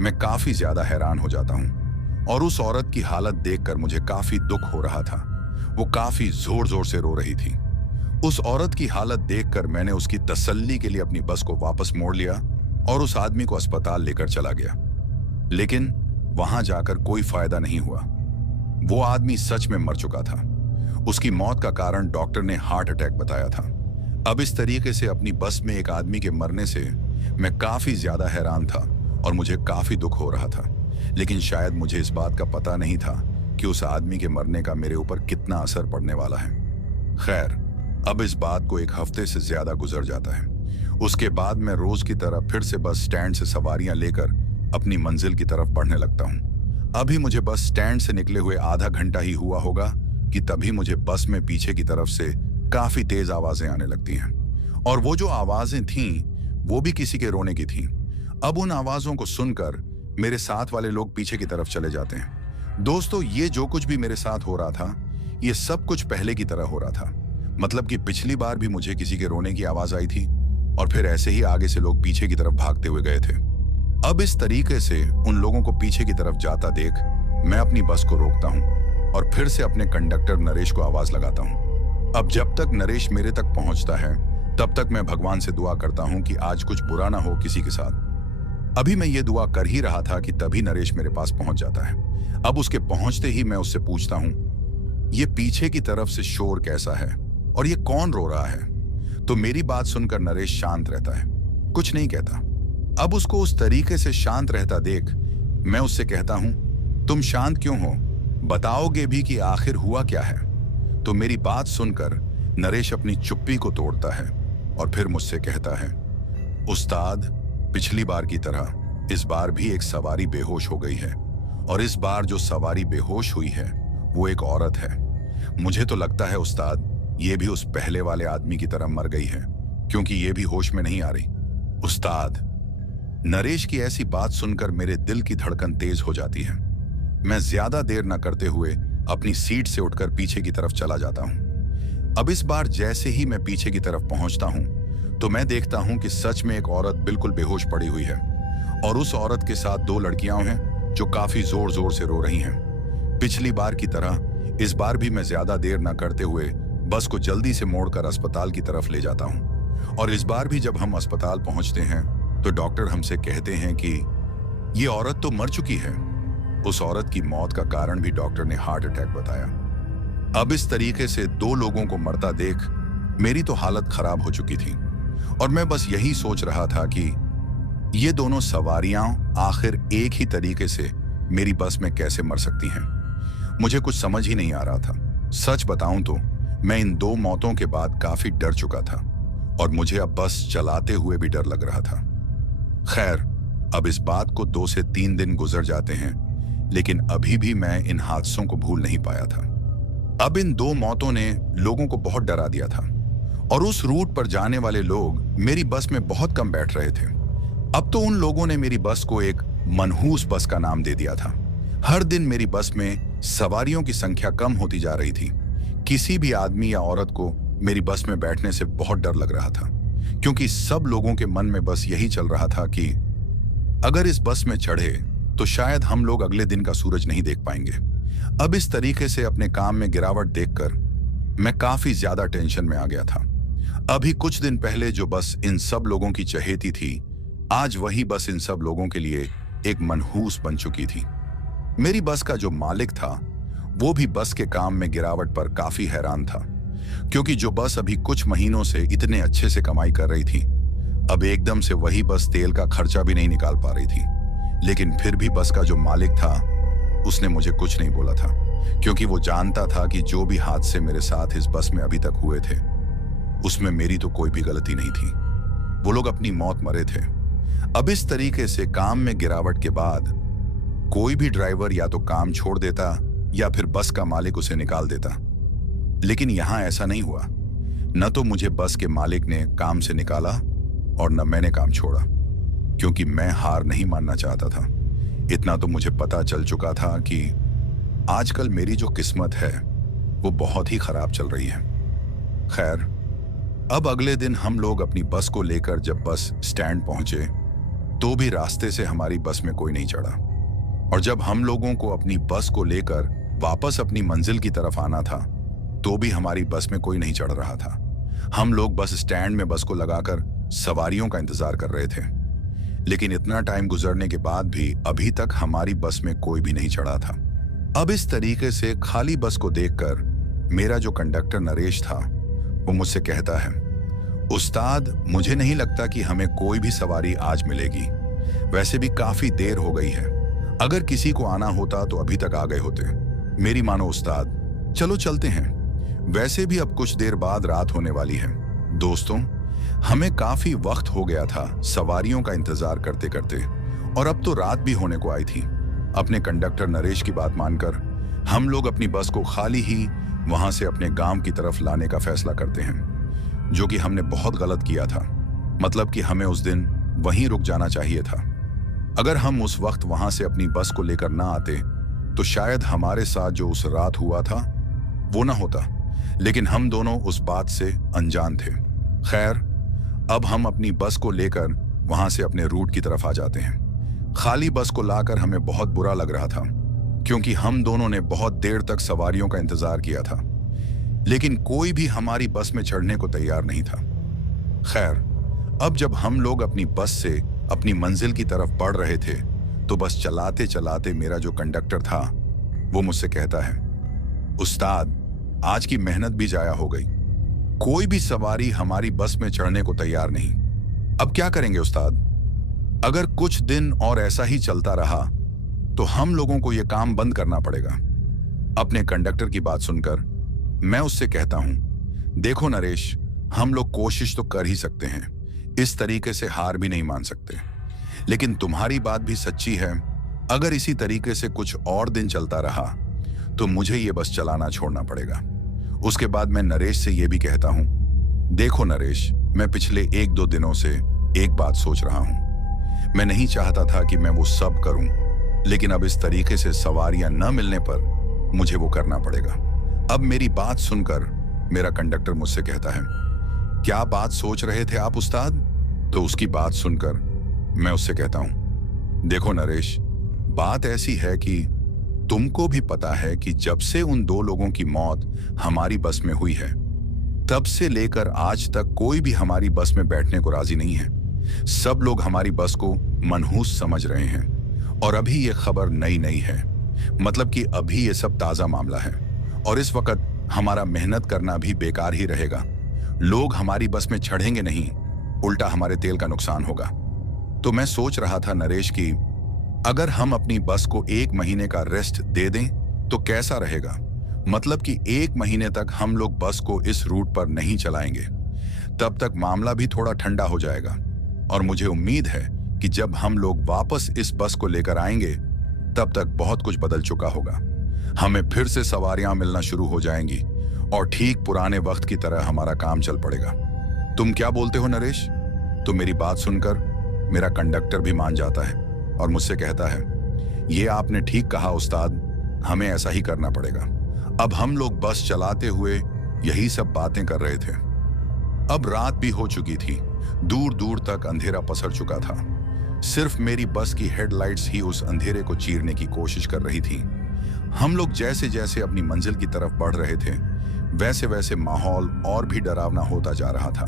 मैं काफी ज्यादा हैरान हो जाता हूं और उस औरत की हालत देखकर मुझे काफी दुख हो रहा था। वो काफी जोर जोर से रो रही थी। उस औरत की हालत देखकर मैंने उसकी तसल्ली के लिए अपनी बस को वापस मोड़ लिया और उस आदमी को अस्पताल लेकर चला गया, लेकिन वहां जाकर कोई फायदा नहीं हुआ। वो आदमी सच में मर चुका था। उसकी मौत का कारण डॉक्टर ने हार्ट अटैक बताया था। अब इस तरीके से अपनी बस में एक आदमी के मरने से मैं काफी ज्यादा हैरान था और मुझे काफी दुख हो रहा था, लेकिन शायद मुझे इस बात का पता नहीं था कि उस आदमी के मरने का मेरे ऊपर कितना असर पड़ने वाला है। खैर, अब इस बात को एक हफ्ते से ज्यादा गुजर जाता है। उसके बाद मैं रोज की तरह फिर से बस स्टैंड से सवारियां लेकर अपनी मंजिल की तरफ बढ़ने लगता हूं। अभी मुझे बस स्टैंड से निकले हुए आधा घंटा ही हुआ होगा कि तभी मुझे बस में पीछे की तरफ से काफी तेज आवाजें आने लगती हैं और वो जो आवाजें थीं वो भी किसी के रोने की थीं। अब उन आवाजों को सुनकर मेरे साथ वाले लोग पीछे की तरफ चले जाते हैं। दोस्तों, ये जो कुछ भी मेरे साथ हो रहा था ये सब कुछ पहले की तरह हो रहा था। मतलब कि पिछली बार भी मुझे किसी के रोने की आवाज आई थी और फिर ऐसे ही आगे से लोग पीछे की तरफ भागते हुए गए थे। अब इस तरीके से उन लोगों को पीछे की तरफ जाता देख मैं अपनी बस को रोकता हूं और फिर से अपने कंडक्टर नरेश को आवाज लगाता हूं। अब जब तक नरेश मेरे तक पहुंचता है तब तक मैं भगवान से दुआ करता हूं कि आज कुछ बुरा ना हो किसी के साथ। अभी मैं ये दुआ कर ही रहा था कि तभी नरेश मेरे पास पहुंच जाता है। अब उसके पहुंचते ही मैं उससे पूछता हूं, ये पीछे की तरफ से शोर कैसा है और ये कौन रो रहा है? तो मेरी बात सुनकर नरेश शांत रहता है, कुछ नहीं कहता। अब उसको उस तरीके से शांत रहता देख मैं उससे कहता हूं, तुम शांत क्यों हो? बताओगे भी कि आखिर हुआ क्या है? तो मेरी बात सुनकर नरेश अपनी चुप्पी को तोड़ता है और फिर मुझसे कहता है, उस्ताद, पिछली बार की तरह इस बार भी एक सवारी बेहोश हो गई है और इस बार जो सवारी बेहोश हुई है वो एक औरत है। मुझे तो लगता है उस्ताद ये भी उस पहले वाले आदमी की तरह मर गई है क्योंकि ये भी होश में नहीं आ रही। उस्ताद, नरेश की ऐसी बात सुनकर मेरे दिल की धड़कन तेज हो जाती है। मैं ज्यादा देर न करते हुए अपनी सीट से उठकर पीछे की तरफ चला जाता हूं। अब इस बार जैसे ही मैं पीछे की तरफ पहुंचता हूं तो मैं देखता हूं कि सच में एक औरत बिल्कुल बेहोश पड़ी हुई है और उस औरत के साथ दो लड़कियां हैं जो काफी जोर जोर से रो रही हैं। पिछली बार की तरह इस बार भी मैं ज्यादा देर न करते हुए बस को जल्दी से मोड़कर अस्पताल की तरफ ले जाता हूं और इस बार भी जब हम अस्पताल पहुंचते हैं तो डॉक्टर हमसे कहते हैं कि ये औरत तो मर चुकी है। उस औरत की मौत का कारण भी डॉक्टर ने हार्ट अटैक बताया। अब इस तरीके से दो लोगों को मरता देख मेरी तो हालत खराब हो चुकी थी और मैं बस यही सोच रहा था कि ये दोनों सवारियां आखिर एक ही तरीके से मेरी बस में कैसे मर सकती हैं। मुझे कुछ समझ ही नहीं आ रहा था। सच बताऊं तो मैं इन दो मौतों के बाद काफी डर चुका था और मुझे अब बस चलाते हुए भी डर लग रहा था। खैर, अब इस बात को 2 से 3 दिन गुजर जाते हैं, लेकिन अभी भी मैं इन हादसों को भूल नहीं पाया था। अब इन दो मौतों ने लोगों को बहुत डरा दिया था और उस रूट पर जाने वाले लोग मेरी बस में बहुत कम बैठ रहे थे। अब तो उन लोगों ने मेरी बस को एक मनहूस बस का नाम दे दिया था। हर दिन मेरी बस में सवारियों की संख्या कम होती जा रही थी। किसी भी आदमी या औरत को मेरी बस में बैठने से बहुत डर लग रहा था, क्योंकि सब लोगों के मन में बस यही चल रहा था कि अगर इस बस में चढ़े तो शायद हम लोग अगले दिन का सूरज नहीं देख पाएंगे। अब इस तरीके से अपने काम में गिरावट देखकर मैं काफी ज्यादा टेंशन में आ गया था। अभी कुछ दिन पहले जो बस इन सब लोगों की चहेती थी, आज वही बस इन सब लोगों के लिए एक मनहूस बन चुकी थी। मेरी बस का जो मालिक था वो भी बस के काम में गिरावट पर काफी हैरान था, क्योंकि जो बस अभी कुछ महीनों से इतने अच्छे से कमाई कर रही थी, अब एकदम से वही बस तेल का खर्चा भी नहीं निकाल पा रही थी। लेकिन फिर भी बस का जो मालिक था उसने मुझे कुछ नहीं बोला था, क्योंकि वो जानता था कि जो भी हादसे मेरे साथ इस बस में अभी तक हुए थे उसमें मेरी तो कोई भी गलती नहीं थी। वो लोग अपनी मौत मरे थे। अब इस तरीके से काम में गिरावट के बाद कोई भी ड्राइवर या तो काम छोड़ देता या फिर बस का मालिक उसे निकाल देता, लेकिन यहां ऐसा नहीं हुआ। न तो मुझे बस के मालिक ने काम से निकाला और न मैंने काम छोड़ा, क्योंकि मैं हार नहीं मानना चाहता था। इतना तो मुझे पता चल चुका था कि आजकल मेरी जो किस्मत है वो बहुत ही खराब चल रही है। खैर, अब अगले दिन हम लोग अपनी बस को लेकर जब बस स्टैंड पहुंचे तो भी रास्ते से हमारी बस में कोई नहीं चढ़ा, और जब हम लोगों को अपनी बस को लेकर वापस अपनी मंजिल की तरफ आना था तो भी हमारी बस में कोई नहीं चढ़ रहा था। हम लोग बस स्टैंड में बस को लगाकर सवारियों का इंतजार कर रहे थे, लेकिन इतना टाइम गुजरने के बाद भी अभी तक हमारी बस में कोई भी नहीं चढ़ा था। अब इस तरीके से खाली बस को देखकर मेरा जो कंडक्टर नरेश था वो मुझसे कहता है, उस्ताद, मुझे नहीं लगता कि हमें कोई भी सवारी आज मिलेगी। वैसे भी काफी देर हो गई है, अगर किसी को आना होता तो अभी तक आ गए होते। मेरी मानो उस्ताद, चलो चलते हैं। वैसे भी अब कुछ देर बाद रात होने वाली है। दोस्तों, हमें काफी वक्त हो गया था सवारियों का इंतजार करते करते, और अब तो रात भी होने को आई थी। अपने कंडक्टर नरेश की बात मानकर हम लोग अपनी बस को खाली ही वहां से अपने गांव की तरफ लाने का फैसला करते हैं, जो कि हमने बहुत गलत किया था। मतलब कि हमें उस दिन वहीं रुक जाना चाहिए था। अगर हम उस वक्त वहां से अपनी बस को लेकर ना आते तो शायद हमारे साथ जो उस रात हुआ था वो ना होता, लेकिन हम दोनों उस बात से अनजान थे। खैर, अब हम अपनी बस को लेकर वहां से अपने रूट की तरफ आ जाते हैं। खाली बस को लाकर हमें बहुत बुरा लग रहा था, क्योंकि हम दोनों ने बहुत देर तक सवारियों का इंतजार किया था, लेकिन कोई भी हमारी बस में चढ़ने को तैयार नहीं था। खैर, अब जब हम लोग अपनी बस से अपनी मंजिल की तरफ बढ़ रहे थे तो बस चलाते चलाते मेरा जो कंडक्टर था वो मुझसे कहता है, उस्ताद, आज की मेहनत भी जाया हो गई। कोई भी सवारी हमारी बस में चढ़ने को तैयार नहीं। अब क्या करेंगे उस्ताद? अगर कुछ दिन और ऐसा ही चलता रहा तो हम लोगों को यह काम बंद करना पड़ेगा। अपने कंडक्टर की बात सुनकर मैं उससे कहता हूं, देखो नरेश, हम लोग कोशिश तो कर ही सकते हैं, इस तरीके से हार भी नहीं मान सकते, लेकिन तुम्हारी बात भी सच्ची है। अगर इसी तरीके से कुछ और दिन चलता रहा तो मुझे ये बस चलाना छोड़ना पड़ेगा। उसके बाद मैं नरेश से ये भी कहता हूं, देखो नरेश, मैं पिछले 1-2 दिनों से एक बात सोच रहा हूं। मैं नहीं चाहता था कि मैं वो सब करूं, लेकिन अब इस तरीके से सवारियां न मिलने पर मुझे वो करना पड़ेगा। अब मेरी बात सुनकर मेरा कंडक्टर मुझसे कहता है, क्या बात सोच रहे थे आप उस्ताद? तो उसकी बात सुनकर मैं उससे कहता हूं, देखो नरेश, बात ऐसी है कि तुमको भी पता है कि जब से उन 2 लोगों की मौत हमारी बस में हुई है, तब से लेकर आज तक कोई भी हमारी बस में बैठने को राजी नहीं है। सब लोग हमारी बस को मनहूस समझ रहे हैं, और अभी ये खबर नई नहीं है। मतलब कि अभी ये सब ताजा मामला है, और इस वक्त हमारा मेहनत करना भी बेकार ही रहेगा। लोग हमारी बस में चढ़ेंगे नहीं, उल्टा हमारे तेल का नुकसान होगा। तो मैं सोच रहा था नरेश कि अगर हम अपनी बस को 1 महीने का रेस्ट दे दें तो कैसा रहेगा? मतलब कि 1 महीने तक हम लोग बस को इस रूट पर नहीं चलाएंगे। तब तक मामला भी थोड़ा ठंडा हो जाएगा और मुझे उम्मीद है कि जब हम लोग वापस इस बस को लेकर आएंगे तब तक बहुत कुछ बदल चुका होगा। हमें फिर से सवारियां मिलना शुरू हो जाएंगी और ठीक पुराने वक्त की तरह हमारा काम चल पड़ेगा। तुम क्या बोलते हो नरेश? तो मेरी बात सुनकर मेरा कंडक्टर भी मान जाता है और मुझसे कहता है, ये आपने ठीक कहा उस्ताद, हमें ऐसा ही करना पड़ेगा। अब हम लोग बस चलाते हुए यही सब बातें कर रहे थे। अब रात भी हो चुकी थी, दूर दूर तक अंधेरा पसर चुका था। सिर्फ मेरी बस की हेडलाइट्स ही उस अंधेरे को चीरने की कोशिश कर रही थी। हम लोग जैसे जैसे अपनी मंजिल की तरफ बढ़ रहे थे वैसे वैसे माहौल और भी डरावना होता जा रहा था।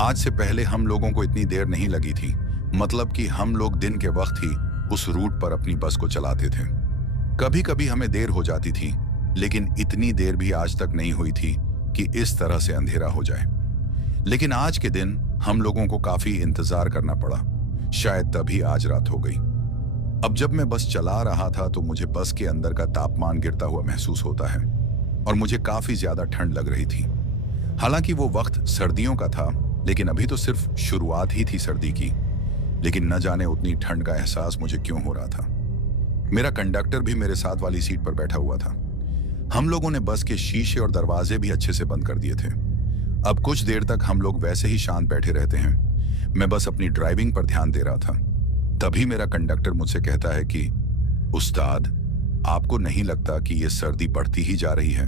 आज से पहले हम लोगों को इतनी देर नहीं लगी थी, मतलब कि हम लोग दिन के वक्त ही उस रूट पर अपनी बस को चलाते थे। कभी कभी हमें देर हो जाती थी, लेकिन इतनी देर भी आज तक नहीं हुई थी कि इस तरह से अंधेरा हो जाए। लेकिन आज के दिन हम लोगों को काफी इंतजार करना पड़ा, शायद तभी आज रात हो गई। अब जब मैं बस चला रहा था तो मुझे बस के अंदर का तापमान गिरता हुआ महसूस होता है और मुझे काफी ज्यादा ठंड लग रही थी। हालांकि वो वक्त सर्दियों का था, लेकिन अभी तो सिर्फ शुरुआत ही थी सर्दी की। लेकिन न जाने उतनी ठंड का एहसास मुझे क्यों हो रहा था। मेरा कंडक्टर भी मेरे साथ वाली सीट पर बैठा हुआ था। हम लोगों ने बस के शीशे और दरवाजे भी अच्छे से बंद कर दिए थे। अब कुछ देर तक हम लोग वैसे ही शांत बैठे रहते हैं। मैं बस अपनी ड्राइविंग पर ध्यान दे रहा था। तभी मेरा कंडक्टर मुझसे कहता है कि उस्ताद, आपको नहीं लगता कि ये सर्दी बढ़ती ही जा रही है?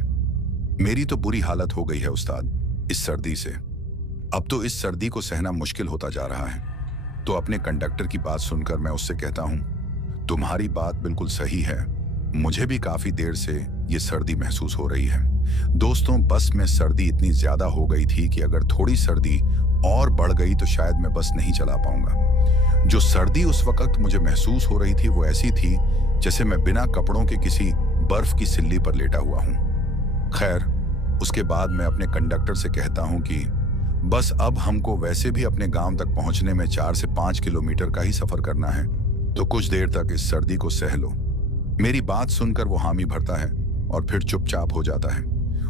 मेरी तो बुरी हालत हो गई है उस्ताद इस सर्दी से। अब तो इस सर्दी को सहना मुश्किल होता जा रहा है। तो अपने कंडक्टर की बात सुनकर मैं उससे कहता हूं, तुम्हारी बात बिल्कुल सही है, मुझे भी काफी देर से ये सर्दी महसूस हो रही है। दोस्तों, बस में सर्दी इतनी ज्यादा हो गई थी कि अगर थोड़ी सर्दी और बढ़ गई तो शायद मैं बस नहीं चला पाऊंगा। जो सर्दी उस वक्त मुझे महसूस हो रही थी वो ऐसी थी जैसे मैं बिना कपड़ों के किसी बर्फ की सिल्ली पर लेटा हुआ हूं। खैर, उसके बाद मैं अपने कंडक्टर से कहता हूं कि बस अब हमको वैसे भी अपने गांव तक पहुंचने में 4 से 5 किलोमीटर का ही सफर करना है, तो कुछ देर तक इस सर्दी को सह लो। मेरी बात सुनकर वो हामी भरता है और फिर चुपचाप हो जाता है।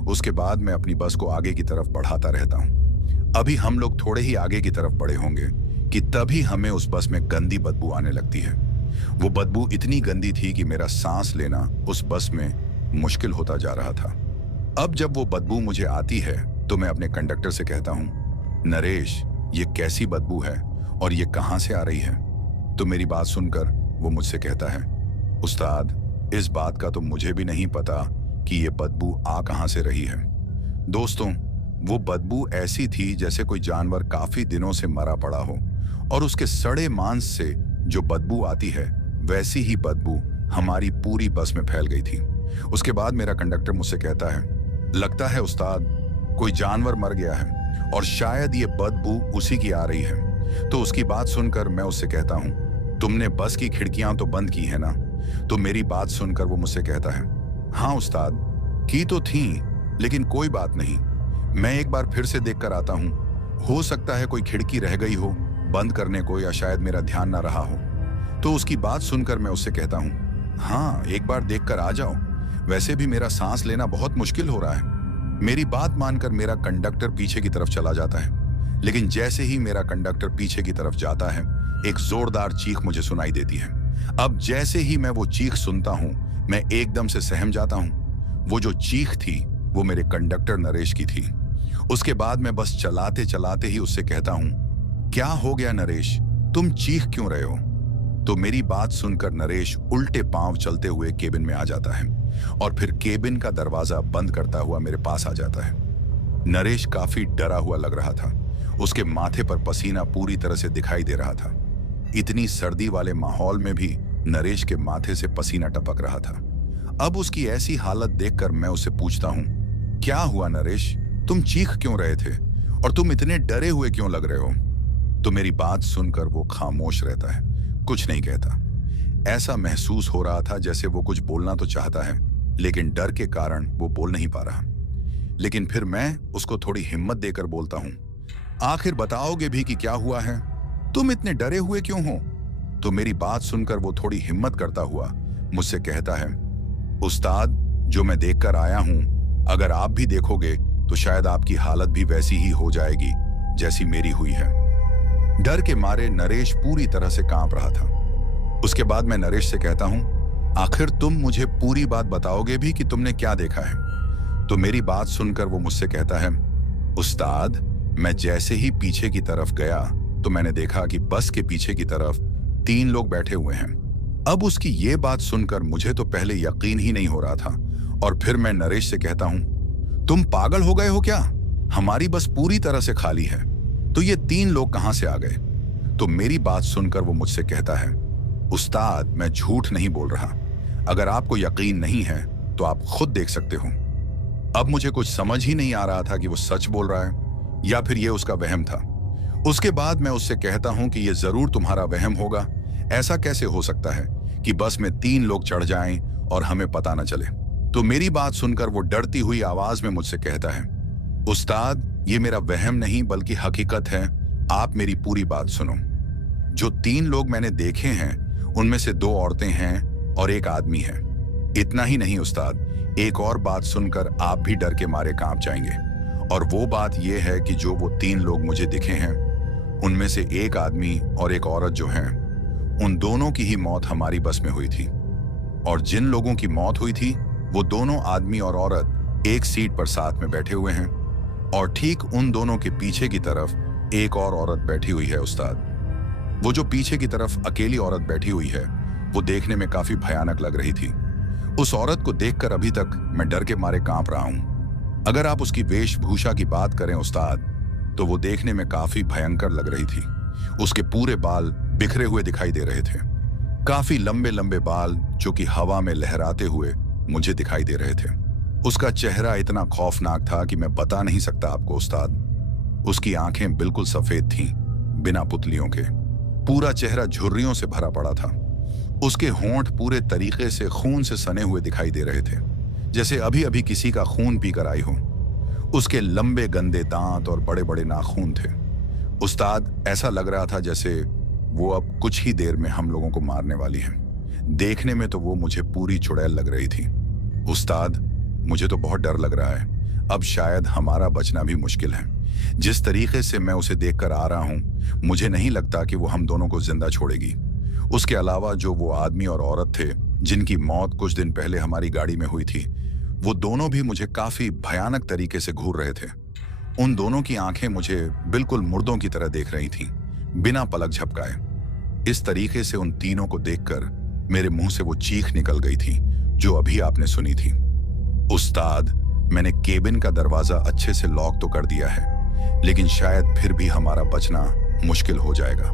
उसके बाद मैं अपनी बस को आगे की तरफ बढ़ाता रहता हूँ। अभी हम लोग थोड़े ही आगे की तरफ बढ़े होंगे कि तभी हमें उस बस में गंदी बदबू आने लगती है। वो बदबू इतनी गंदी थी कि मेरा सांस लेना उस बस में मुश्किल होता जा रहा था। अब जब वो बदबू मुझे आती है तो मैं अपने कंडक्टर से कहता हूँ, नरेश, ये कैसी बदबू है और ये कहां से आ रही है? तो मेरी बात सुनकर वो मुझसे कहता है, उस्ताद, इस बात का तो मुझे भी नहीं पता कि ये बदबू आ कहां से रही है। दोस्तों, वो बदबू ऐसी थी जैसे कोई जानवर काफी दिनों से मरा पड़ा हो और उसके सड़े मांस से जो बदबू आती है वैसी ही बदबू हमारी पूरी बस में फैल गई थी। उसके बाद मेरा कंडक्टर मुझसे कहता है, लगता है उस्ताद कोई जानवर मर गया है और शायद ये बदबू उसी की आ रही है। तो उसकी बात सुनकर मैं उससे कहता हूँ, तुमने बस की खिड़कियां तो बंद की है ना? तो मेरी बात सुनकर वो मुझसे कहता है, हाँ उस्ताद, की तो थी, लेकिन कोई बात नहीं, मैं एक बार फिर से देख कर आता हूँ। हो सकता है कोई खिड़की रह गई हो बंद करने को, या शायद मेरा ध्यान ना रहा हो। तो उसकी बात सुनकर मैं उससे कहता हूँ, हाँ, एक बार देख कर आ जाओ, वैसे भी मेरा सांस लेना बहुत मुश्किल हो रहा है। मेरी बात मानकर मेरा कंडक्टर पीछे की तरफ चला जाता है, लेकिन जैसे ही मेरा कंडक्टर पीछे की तरफ जाता है एक जोरदार चीख मुझे सुनाई देती है। अब जैसे ही मैं वो चीख सुनता हूं मैं एकदम से सहम जाता हूं। वो जो चीख थी वो मेरे कंडक्टर नरेश की थी। उसके बाद मैं बस चलाते चलाते ही उससे कहता हूं, क्या हो गया नरेश, तुम चीख क्यों रहे हो? तो मेरी बात सुनकर नरेश उल्टे पांव चलते हुए केबिन में आ जाता है और फिर केबिन का दरवाजा बंद करता हुआ मेरे पास आ जाता है। नरेश काफी डरा हुआ लग रहा था। उसके माथे पर पसीना पूरी तरह से दिखाई दे रहा था। इतनी सर्दी वाले माहौल में भी नरेश के माथे से पसीना टपक रहा था। अब उसकी ऐसी हालत देखकर मैं उससे पूछता हूं, क्या हुआ नरेश, तुम चीख क्यों रहे थे और तुम इतने डरे हुए क्यों लग रहे हो? तो मेरी बात सुनकर वो खामोश रहता है, कुछ नहीं कहता। ऐसा महसूस हो रहा था जैसे वो कुछ बोलना तो चाहता है, लेकिन डर के कारण वो बोल नहीं पा रहा। लेकिन फिर मैं उसको थोड़ी हिम्मत देकर बोलता हूं, आखिर बताओगे भी कि क्या हुआ है? तुम इतने डरे हुए क्यों हो? तो मेरी बात सुनकर वो थोड़ी हिम्मत करता हुआ मुझसे कहता है, उस्ताद, जो मैं देखकर आया हूं, अगर आप भी देखोगे तो शायद आपकी हालत भी वैसी ही हो जाएगी जैसी मेरी हुई है। डर के मारे नरेश पूरी तरह से कांप रहा था। उसके बाद मैं नरेश से कहता हूं, आखिर तुम मुझे पूरी बात बताओगे भी कि तुमने क्या देखा है? तो मेरी बात सुनकर वो मुझसे कहता है, उस्ताद, मैं जैसे ही पीछे की तरफ गया तो मैंने देखा कि बस के पीछे की तरफ 3 लोग बैठे हुए हैं। अब उसकी ये बात सुनकर मुझे तो पहले यकीन ही नहीं हो रहा था, और फिर मैं नरेश से कहता हूं, तुम पागल हो गए हो क्या? हमारी बस पूरी तरह से खाली है, तो ये 3 लोग कहां से आ गए? तो मेरी बात सुनकर वो मुझसे कहता है, उस्ताद, मैं झूठ नहीं बोल रहा। अगर आपको यकीन नहीं है तो आप खुद देख सकते हो। अब मुझे कुछ समझ ही नहीं आ रहा था कि वो सच बोल रहा है या फिर ये उसका वहम था। उसके बाद मैं उससे कहता हूं कि ये जरूर तुम्हारा वहम होगा। ऐसा कैसे हो सकता है कि बस में 3 लोग चढ़ जाएं और हमें पता न चले? तो मेरी बात सुनकर वो डरती हुई आवाज में मुझसे कहता है, उस्ताद, ये मेरा वहम नहीं बल्कि हकीकत है। आप मेरी पूरी बात सुनो। जो 3 लोग मैंने देखे हैं उनमें से 2 औरतें हैं और 1 आदमी है। इतना ही नहीं उस्ताद, एक और बात सुनकर आप भी डर के मारे कांप जाएंगे, और वो बात ये है कि जो वो 3 लोग मुझे दिखे हैं उनमें से 1 आदमी और 1 औरत जो हैं, उन दोनों की ही मौत हमारी बस में हुई थी। और जिन लोगों की मौत हुई थी वो दोनों आदमी और औरत एक सीट पर साथ में बैठे हुए हैं, और ठीक उन दोनों के पीछे की तरफ एक और औरत बैठी हुई है उस्ताद। वो जो पीछे की तरफ अकेली औरत बैठी हुई है वो देखने में काफी भयानक लग रही थी। उस औरत को देखकर अभी तक मैं डर के मारे कांप रहा हूं। अगर आप उसकी वेशभूषा की बात करें उस्ताद, तो वो देखने में काफी भयंकर लग रही थी। उसके पूरे बाल बिखरे हुए दिखाई दे रहे थे, काफी लंबे लंबे बाल जो कि हवा में लहराते हुए मुझे दिखाई दे रहे थे। उसका चेहरा इतना खौफनाक था कि मैं बता नहीं सकता आपको उस्ताद। उसकी आंखें बिल्कुल सफेद थीं, बिना पुतलियों के। पूरा चेहरा झुर्रियों से भरा पड़ा था। उसके होंठ पूरे तरीके से खून से सने हुए दिखाई दे रहे थे, जैसे अभी अभी किसी का खून पीकर आई हो। उसके लंबे गंदे दांत और बड़े बड़े नाखून थे। उस्ताद, ऐसा लग रहा था जैसे वो अब कुछ ही देर में हम लोगों को मारने वाली है। देखने में तो वो मुझे पूरी चुड़ैल लग रही थी। उस्ताद, मुझे तो बहुत डर लग रहा है। अब शायद हमारा बचना भी मुश्किल है। जिस तरीके से मैं उसे देखकर आ रहा हूं, मुझे नहीं लगता कि वो हम दोनों को जिंदा छोड़ेगी। उसके अलावा जो वो आदमी और औरत थे जिनकी मौत कुछ दिन पहले हमारी गाड़ी में हुई थी, वो दोनों भी मुझे काफी भयानक तरीके से घूर रहे थे। उन दोनों की आंखें मुझे बिल्कुल मुर्दों की तरह देख रही थीं, बिना पलक झपकाए। इस तरीके से उन तीनों को देखकर मेरे मुंह से वो चीख निकल गई थी जो अभी आपने सुनी थी। उस्ताद, मैंने केबिन का दरवाजा अच्छे से लॉक तो कर दिया है, लेकिन शायद फिर भी हमारा बचना मुश्किल हो जाएगा।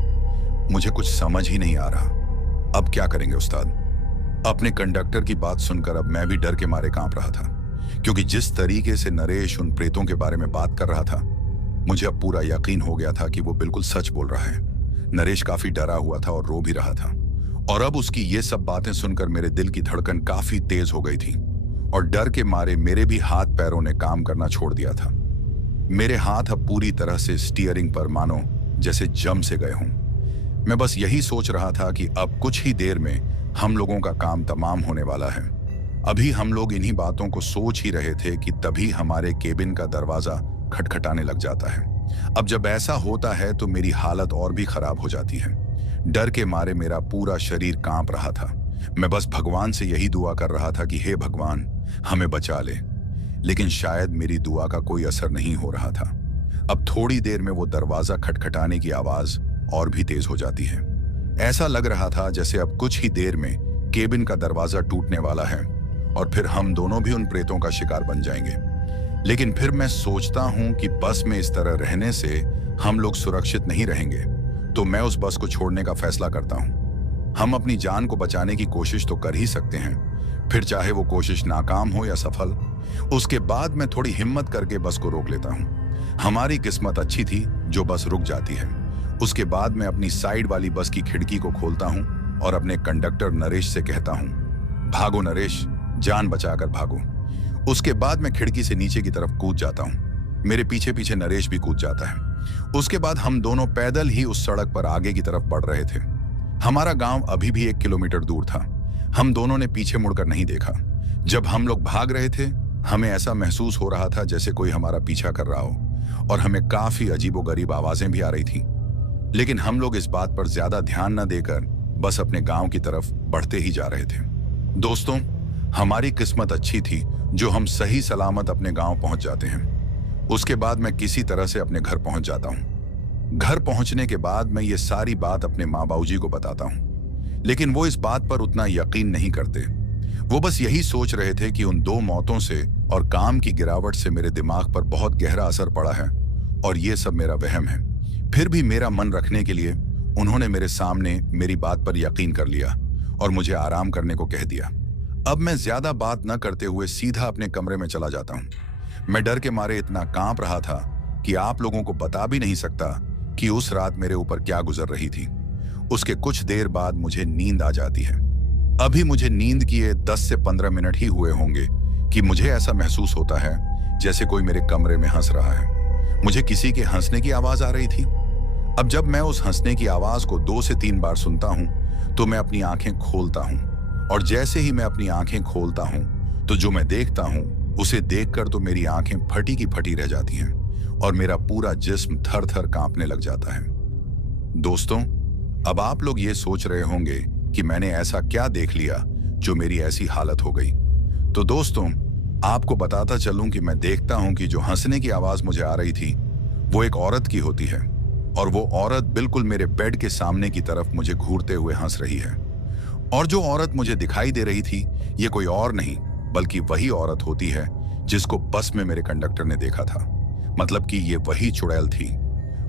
मुझे कुछ समझ ही नहीं आ रहा। अब क्या करेंगे उस्ताद? अपने कंडक्टर की बात सुनकर अब मैं भी डर के मारे कांप रहा था, क्योंकि जिस तरीके से नरेश उन प्रेतों के बारे में बात कर रहा था, मुझे अब पूरा यकीन हो गया था कि वो बिल्कुल सच बोल रहा है। नरेश काफी डरा हुआ था और रो भी रहा था, और अब उसकी ये सब बातें सुनकर मेरे दिल की धड़कन काफी तेज हो गई थी, और डर के मारे मेरे भी हाथ पैरों ने काम करना छोड़ दिया था। मेरे हाथ अब पूरी तरह से स्टीयरिंग पर मानो जैसे जम से गए हों। मैं बस यही सोच रहा था कि अब कुछ ही देर में हम लोगों का काम तमाम होने वाला है। अभी हम लोग इन्हीं बातों को सोच ही रहे थे कि तभी हमारे केबिन का दरवाजा खटखटाने लग जाता है। अब जब ऐसा होता है तो मेरी हालत और भी खराब हो जाती है। डर के मारे मेरा पूरा शरीर कांप रहा था। मैं बस भगवान से यही दुआ कर रहा था कि हे भगवान, हमें बचा ले। लेकिन शायद मेरी दुआ का कोई असर नहीं हो रहा था। अब थोड़ी देर में वो दरवाजा खटखटाने की आवाज और भी तेज हो जाती है। ऐसा लग रहा था जैसे अब कुछ ही देर में केबिन का दरवाजा टूटने वाला है और फिर हम दोनों भी उन प्रेतों का शिकार बन जाएंगे। लेकिन फिर मैं सोचता हूं कि बस में इस तरह रहने से हम लोग सुरक्षित नहीं रहेंगे, तो मैं उस बस को छोड़ने का फैसला करता हूं। हम अपनी जान को बचाने की कोशिश तो कर ही सकते हैं, फिर चाहे वो कोशिश नाकाम हो या सफल। उसके बाद मैं थोड़ी हिम्मत करके बस को रोक लेता हूं। हमारी किस्मत अच्छी थी जो बस रुक जाती है। उसके बाद मैं अपनी साइड वाली बस की खिड़की को खोलता हूं और अपने कंडक्टर नरेश से कहता हूं, भागो नरेश, जान बचाकर भागो। उसके बाद मैं खिड़की से नीचे की तरफ कूद जाता हूं। मेरे पीछे पीछे नरेश भी कूद जाता है। उसके बाद हम दोनों पैदल ही उस सड़क पर आगे की तरफ बढ़ रहे थे। हमारा गांव अभी भी 1 किलोमीटर दूर था। हम दोनों ने पीछे मुड़कर नहीं देखा। जब हम लोग भाग रहे थे, हमें ऐसा महसूस हो रहा था जैसे कोई हमारा पीछा कर रहा हो और हमें काफी अजीबोगरीब आवाजें भी आ रही थी। लेकिन हम लोग इस बात पर ज्यादा ध्यान न देकर बस अपने गांव की तरफ बढ़ते ही जा रहे थे। दोस्तों, हमारी किस्मत अच्छी थी जो हम सही सलामत अपने गांव पहुंच जाते हैं। उसके बाद मैं किसी तरह से अपने घर पहुंच जाता हूं। घर पहुंचने के बाद मैं ये सारी बात अपने माँ बाबूजी को बताता हूं, लेकिन वो इस बात पर उतना यकीन नहीं करते। वो बस यही सोच रहे थे कि उन 2 मौतों से और काम की गिरावट से मेरे दिमाग पर बहुत गहरा असर पड़ा है और ये सब मेरा वहम है। फिर भी मेरा मन रखने के लिए उन्होंने मेरे सामने मेरी बात पर यकीन कर लिया और मुझे आराम करने को कह दिया। अब मैं ज्यादा बात न करते हुए सीधा अपने कमरे में चला जाता हूँ। मैं डर के मारे इतना कांप रहा था कि आप लोगों को बता भी नहीं सकता कि उस रात मेरे ऊपर क्या गुजर रही थी। उसके कुछ देर बाद मुझे नींद आ जाती है। अभी मुझे नींद किए 10 से 15 मिनट ही हुए होंगे कि मुझे ऐसा महसूस होता है जैसे कोई मेरे कमरे में हंस रहा है। मुझे किसी के हंसने की आवाज आ रही थी। अब जब मैं उस हंसने की आवाज को 2 से 3 बार सुनता हूं तो मैं अपनी आंखें खोलता हूं, और जैसे ही मैं अपनी आंखें खोलता हूं तो जो मैं देखता हूं उसे देखकर तो मेरी आंखें फटी की फटी रह जाती हैं और मेरा पूरा जिस्म थर थर कांपने लग जाता है। दोस्तों, अब आप लोग ये सोच रहे होंगे कि मैंने ऐसा क्या देख लिया जो मेरी ऐसी हालत हो गई। तो दोस्तों, आपको बताता चलूं कि मैं देखता हूं कि जो हंसने की आवाज मुझे आ रही थी वो एक औरत की होती है, और वो औरत बिल्कुल मेरे बेड के सामने की तरफ मुझे घूरते हुए हंस रही है। और जो औरत मुझे दिखाई दे रही थी ये कोई और नहीं बल्कि वही औरत होती है जिसको बस में मेरे कंडक्टर ने देखा था। मतलब कि ये वही चुड़ैल थी।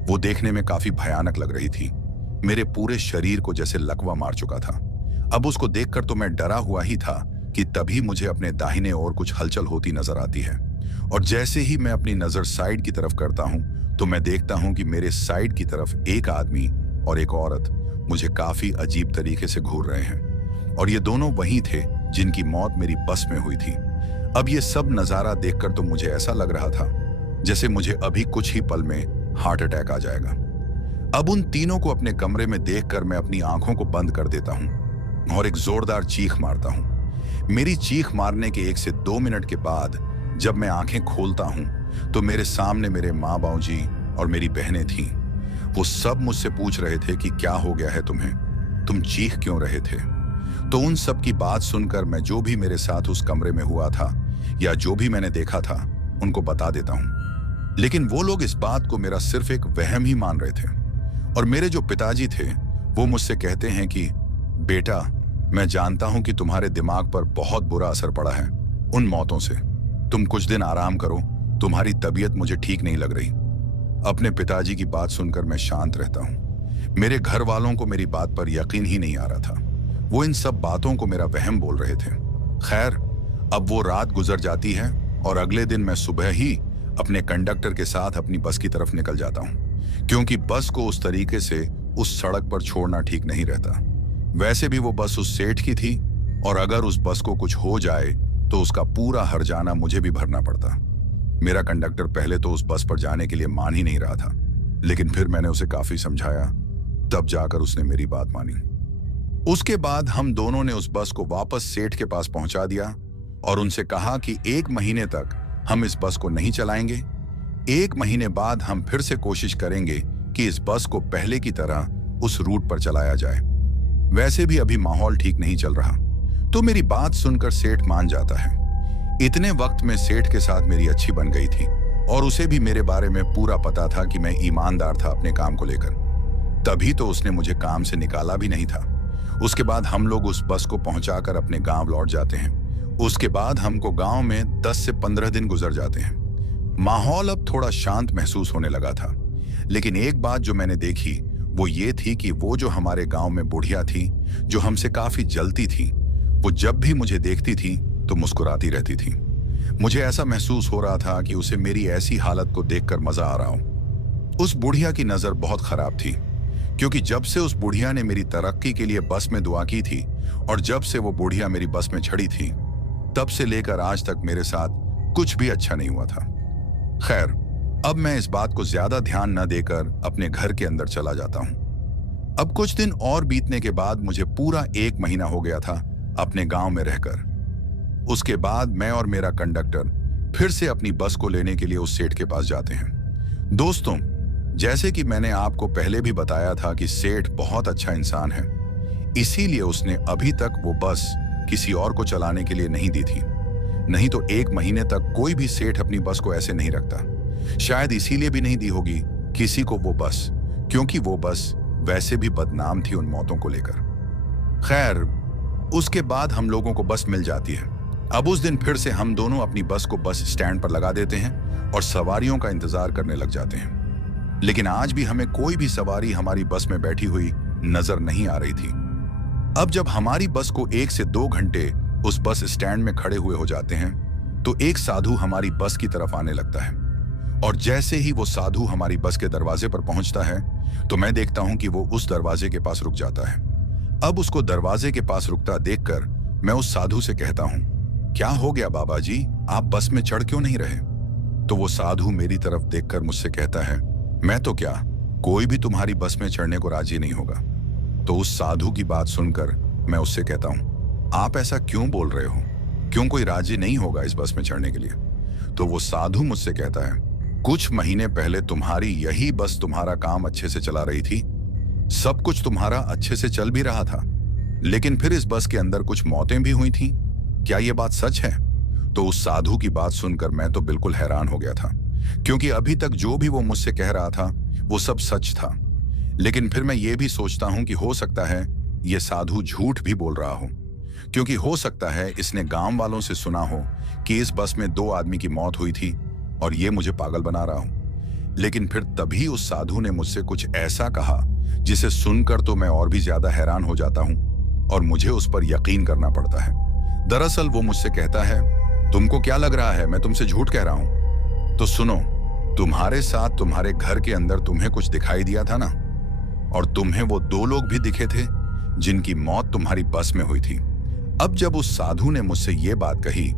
वो देखने में काफी भयानक लग रही थी। मेरे पूरे शरीर को जैसे लकवा मार चुका था। अब उसको देखकर तो मैं डरा हुआ ही था कि तभी मुझे अपने दाहिने ओर कुछ हलचल होती नजर आती है, और जैसे ही मैं अपनी नजर साइड की तरफ करता हूं तो मैं देखता हूं कि मेरे साइड की तरफ एक आदमी और एक औरत मुझे काफी अजीब तरीके से घूर रहे हैं, और ये दोनों वही थे जिनकी मौत मेरी बस में हुई थी। अब ये सब नजारा देखकर तो मुझे ऐसा लग रहा था जैसे मुझे अभी कुछ ही पल में हार्ट अटैक आ जाएगा। अब उन तीनों को अपने कमरे में देखकर मैं अपनी आंखों को बंद कर देता हूं और एक जोरदार चीख मारता हूं। मेरी चीख मारने के 1 से 2 मिनट के बाद जब मैं आंखें खोलता हूं तो मेरे सामने मेरे माँ बाबूजी और मेरी बहनें थीं। वो सब मुझसे पूछ रहे थे कि क्या हो गया है तुम्हें, तुम चीख क्यों रहे थे। तो उन सब की बात सुनकर मैं जो भी मेरे साथ उस कमरे में हुआ था या जो भी मैंने देखा था उनको बता देता हूं। लेकिन वो लोग इस बात को मेरा सिर्फ एक वहम ही मान रहे थे। और मेरे जो पिताजी थे वो मुझसे कहते हैं कि बेटा, मैं जानता हूं कि तुम्हारे दिमाग पर बहुत बुरा असर पड़ा है उन मौतों से। तुम कुछ दिन आराम करो, तुम्हारी तबीयत मुझे ठीक नहीं लग रही। अपने पिताजी की बात सुनकर मैं शांत रहता हूं। मेरे घर वालों को मेरी बात पर यकीन ही नहीं आ रहा था। वो इन सब बातों को मेरा वहम बोल रहे थे। खैर, अब वो रात गुजर जाती है और अगले दिन मैं सुबह ही अपने कंडक्टर के साथ अपनी बस की तरफ निकल जाता हूं, क्योंकि बस को उस तरीके से उस सड़क पर छोड़ना ठीक नहीं रहता। वैसे भी वो बस उस सेठ की थी, और अगर उस बस को कुछ हो जाए तो उसका पूरा हर्जाना मुझे भी भरना पड़ता। मेरा कंडक्टर पहले तो उस बस पर जाने के लिए मान ही नहीं रहा था, लेकिन फिर मैंने उसे काफी समझाया, तब जाकर उसने मेरी बात मानी। उसके बाद हम दोनों ने उस बस को वापस सेठ के पास पहुंचा दिया और उनसे कहा कि 1 महीने तक हम इस बस को नहीं चलाएंगे। 1 महीने बाद हम फिर से कोशिश करेंगे कि इस बस को पहले की तरह उस रूट पर चलाया जाए। वैसे भी अभी माहौल ठीक नहीं चल रहा। तो मेरी बात सुनकर सेठ मान जाता है। इतने वक्त में सेठ के साथ मेरी अच्छी बन गई थी और उसे भी मेरे बारे में पूरा पता था कि मैं ईमानदार था अपने काम को लेकर। तभी तो उसने मुझे काम से निकाला भी नहीं था। उसके बाद हम लोग उस बस को पहुंचाकर अपने गांव लौट जाते हैं। उसके बाद हमको गांव में 10 से 15 दिन गुजर जाते हैं। माहौल अब थोड़ा शांत महसूस होने लगा था, लेकिन एक बात जो मैंने देखी वो ये थी कि वो जो हमारे गांव में बुढ़िया थी, जो हमसे काफी जलती थी, वो जब भी मुझे देखती थी तो मुस्कुराती रहती थी। मुझे ऐसा महसूस हो रहा था कि उसे मेरी ऐसी हालत को देखकर मजा आ रहा हो। उस बुढ़िया की नजर बहुत खराब थी, क्योंकि जब से उस बुढ़िया ने मेरी तरक्की के लिए बस में दुआ की थी और जब से वो बुढ़िया मेरी बस में चढ़ी थी, तब से लेकर आज तक मेरे साथ कुछ भी अच्छा नहीं हुआ था। खैर, अब मैं इस बात को ज्यादा ध्यान न देकर अपने घर के अंदर चला जाता हूं। अब कुछ दिन और बीतने के बाद मुझे पूरा 1 महीना हो गया था अपने गांव में रहकर। उसके बाद मैं और मेरा कंडक्टर फिर से अपनी बस को लेने के लिए उस सेठ के पास जाते हैं। दोस्तों, जैसे कि मैंने आपको पहले भी बताया था कि सेठ बहुत अच्छा इंसान है, इसीलिए उसने अभी तक वो बस किसी और को चलाने के लिए नहीं दी थी। नहीं तो 1 महीने तक कोई भी सेठ अपनी बस को ऐसे नहीं रखता। शायद इसीलिए भी नहीं दी होगी किसी को वो बस, क्योंकि वो बस वैसे भी बदनाम थी उन मौतों को लेकर। खैर, उसके बाद हम लोगों को बस मिल जाती है। अब उस दिन फिर से हम दोनों अपनी बस को बस स्टैंड पर लगा देते हैं और सवारियों का इंतजार करने लग जाते हैं। लेकिन आज भी हमें कोई भी सवारी हमारी बस में बैठी हुई नजर नहीं आ रही थी। अब जब हमारी बस को 1 से 2 घंटे उस बस स्टैंड में खड़े हुए हो जाते हैं, तो एक साधु हमारी बस की तरफ आने लगता है। और जैसे ही वो साधु हमारी बस के दरवाजे पर पहुंचता है, तो मैं देखता हूं कि वो उस दरवाजे के पास रुक जाता है। अब उसको दरवाजे के पास रुकता देखकर मैं उस साधु से कहता हूं, क्या हो गया बाबा जी, आप बस में चढ़ क्यों नहीं रहे? तो वो साधु मेरी तरफ देखकर मुझसे कहता है, मैं तो क्या, कोई भी तुम्हारी बस में चढ़ने को राजी नहीं होगा। तो उस साधु की बात सुनकर मैं उससे कहता हूं, आप ऐसा क्यों बोल रहे हो? क्यों कोई राजी नहीं होगा इस बस में चढ़ने के लिए? तो वो साधु मुझसे कहता है, कुछ महीने पहले तुम्हारी यही बस तुम्हारा काम अच्छे से चला रही थी, सब कुछ तुम्हारा अच्छे से चल भी रहा था, लेकिन फिर इस बस के अंदर कुछ मौतें भी हुई थीं। क्या ये बात सच है? तो उस साधु की बात सुनकर मैं तो बिल्कुल हैरान हो गया था, क्योंकि अभी तक जो भी वो मुझसे कह रहा था वो सब सच था। लेकिन फिर मैं ये भी सोचता हूं कि हो सकता है ये साधु झूठ भी बोल रहा हो, क्योंकि हो सकता है इसने गांव वालों से सुना हो कि इस बस में 2 आदमी की मौत हुई थी और ये मुझे पागल बना रहा हूं। लेकिन फिर तभी उस साधु ने मुझसे कुछ ऐसा कहा जिसे सुनकर तो मैं और भी ज्यादा हैरान हो जाता हूं और मुझे उस पर यकीन करना पड़ता है। दरअसल वो मुझसे कहता है, तुमको क्या लग रहा है मैं तुमसे झूठ कह रहा हूं? तो सुनो, तुम्हारे साथ तुम्हारे घर के अंदर तुम्हें कुछ दिखाई दिया था ना, और तुम्हें वो 2 लोग भी दिखे थे जिनकी मौत तुम्हारी बस में हुई थी। अब जब उस साधु ने मुझसे ये बात कही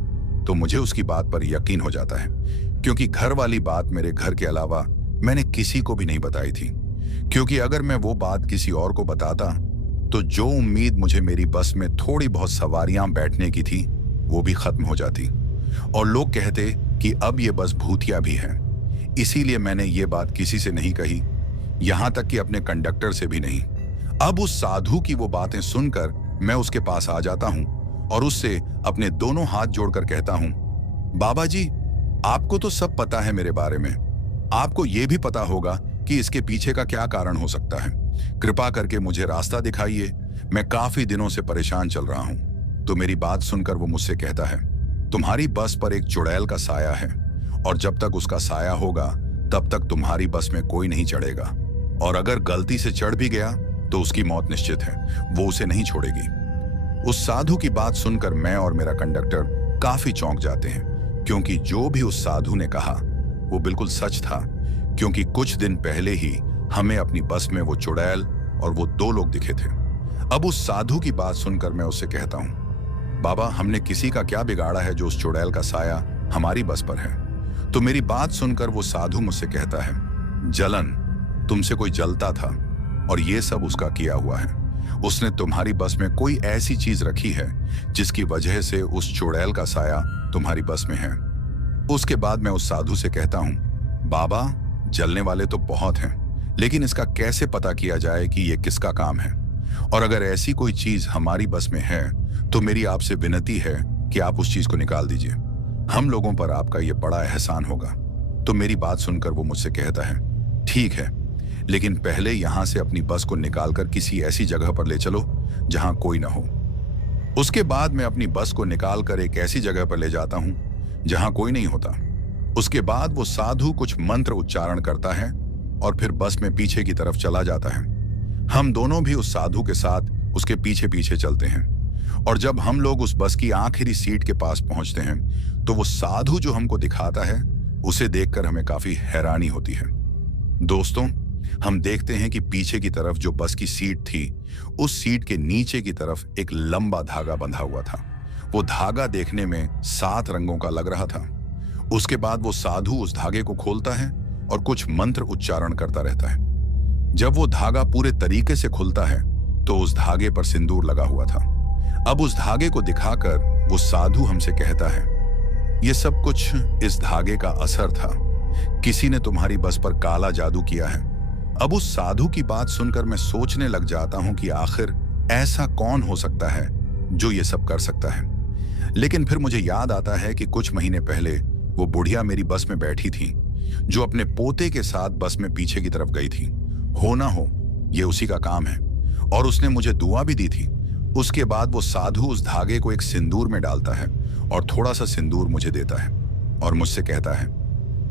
तो मुझे उसकी बात पर यकीन हो जाता है, क्योंकि घर वाली बात मेरे घर के अलावा मैंने किसी को भी नहीं बताई थी। क्योंकि अगर मैं वो बात किसी और को बताता तो जो उम्मीद मुझे मेरी बस में थोड़ी बहुत सवारियां बैठने की थी वो भी खत्म हो जाती, और लोग कहते कि अब ये बस भूतिया भी है। इसीलिए मैंने ये बात किसी से नहीं कही, यहां तक कि अपने कंडक्टर से भी नहीं। अब उस साधु की वो बातें सुनकर मैं उसके पास आ जाता हूं और उससे अपने दोनों हाथ जोड़कर कहता हूं, बाबा जी, आपको तो सब पता है मेरे बारे में, आपको ये भी पता होगा कि इसके पीछे का क्या कारण हो सकता है। कृपा करके मुझे रास्ता दिखाइए, मैं काफी दिनों से परेशान चल रहा हूं। तो मेरी बात सुनकर वो मुझसे कहता है, तुम्हारी बस पर एक चुड़ैल का साया है, और जब तक उसका साया होगा तब तक तुम्हारी बस में कोई नहीं चढ़ेगा, और अगर गलती से चढ़ भी गया तो उसकी मौत निश्चित है, वो उसे नहीं छोड़ेगी। उस साधु की बात सुनकर मैं और मेरा कंडक्टर काफी चौंक जाते हैं, क्योंकि जो भी उस साधु ने कहा वो बिल्कुल सच था। क्योंकि कुछ दिन पहले ही हमें अपनी बस में वो चुड़ैल और वो 2 लोग दिखे थे। अब उस साधु की बात सुनकर मैं उससे कहता हूं, बाबा, हमने किसी का क्या बिगाड़ा है जो उस चुड़ैल का साया हमारी बस पर है? तो मेरी बात सुनकर वो साधु मुझसे कहता है, जलन, तुमसे कोई जलता था और ये सब उसका किया हुआ है। उसने तुम्हारी बस में कोई ऐसी चीज रखी है जिसकी वजह से उस चुड़ैल का साया तुम्हारी बस में है। उसके बाद मैं उस साधु से कहता हूं, बाबा, जलने वाले तो बहुत हैं, लेकिन इसका कैसे पता किया जाए कि ये किसका काम है? और अगर ऐसी कोई चीज हमारी बस में है तो मेरी आपसे विनती है कि आप उस चीज को निकाल दीजिए, हम लोगों पर आपका ये बड़ा एहसान होगा। तो मेरी बात सुनकर वो मुझसे कहता है, ठीक है, लेकिन पहले यहां से अपनी बस को निकालकर किसी ऐसी जगह पर ले चलो जहां कोई ना हो। उसके बाद मैं अपनी बस को निकालकर एक ऐसी जगह पर ले जाता हूं जहां कोई नहीं होता। उसके बाद वो साधु कुछ मंत्र उच्चारण करता है और फिर बस में पीछे की तरफ चला जाता है। हम दोनों भी उस साधु के साथ उसके पीछे पीछे चलते हैं, और जब हम लोग उस बस की आखिरी सीट के पास पहुंचते हैं तो वो साधु जो हमको दिखाता है उसे देखकर हमें काफी हैरानी होती है। दोस्तों, हम देखते हैं कि पीछे की तरफ जो बस की सीट थी, उस सीट के नीचे की तरफ एक लंबा धागा बंधा हुआ था। वो धागा देखने में 7 रंगों का लग रहा था। उसके बाद वो साधु उस धागे को खोलता है और कुछ मंत्र उच्चारण करता रहता है। जब वो धागा पूरे तरीके से खुलता है तो उस धागे पर सिंदूर लगा हुआ था। अब उस धागे को दिखाकर वो साधु हमसे कहता है, ये सब कुछ इस धागे का असर था। किसी ने तुम्हारी बस पर काला जादू किया है। अब उस साधु की बात सुनकर मैं सोचने लग जाता हूं कि आखिर ऐसा कौन हो सकता है जो ये सब कर सकता है। लेकिन फिर मुझे याद आता है कि कुछ महीने पहले वो बुढ़िया मेरी बस में बैठी थी, जो अपने पोते के साथ बस में पीछे की तरफ गई थी। हो ना हो, ये उसी का काम है। और उसने मुझे दुआ भी दी थी। उसके बाद वो साधु उस धागे को एक सिंदूर में डालता है और थोड़ा सा सिंदूर मुझे देता है और मुझसे कहता है,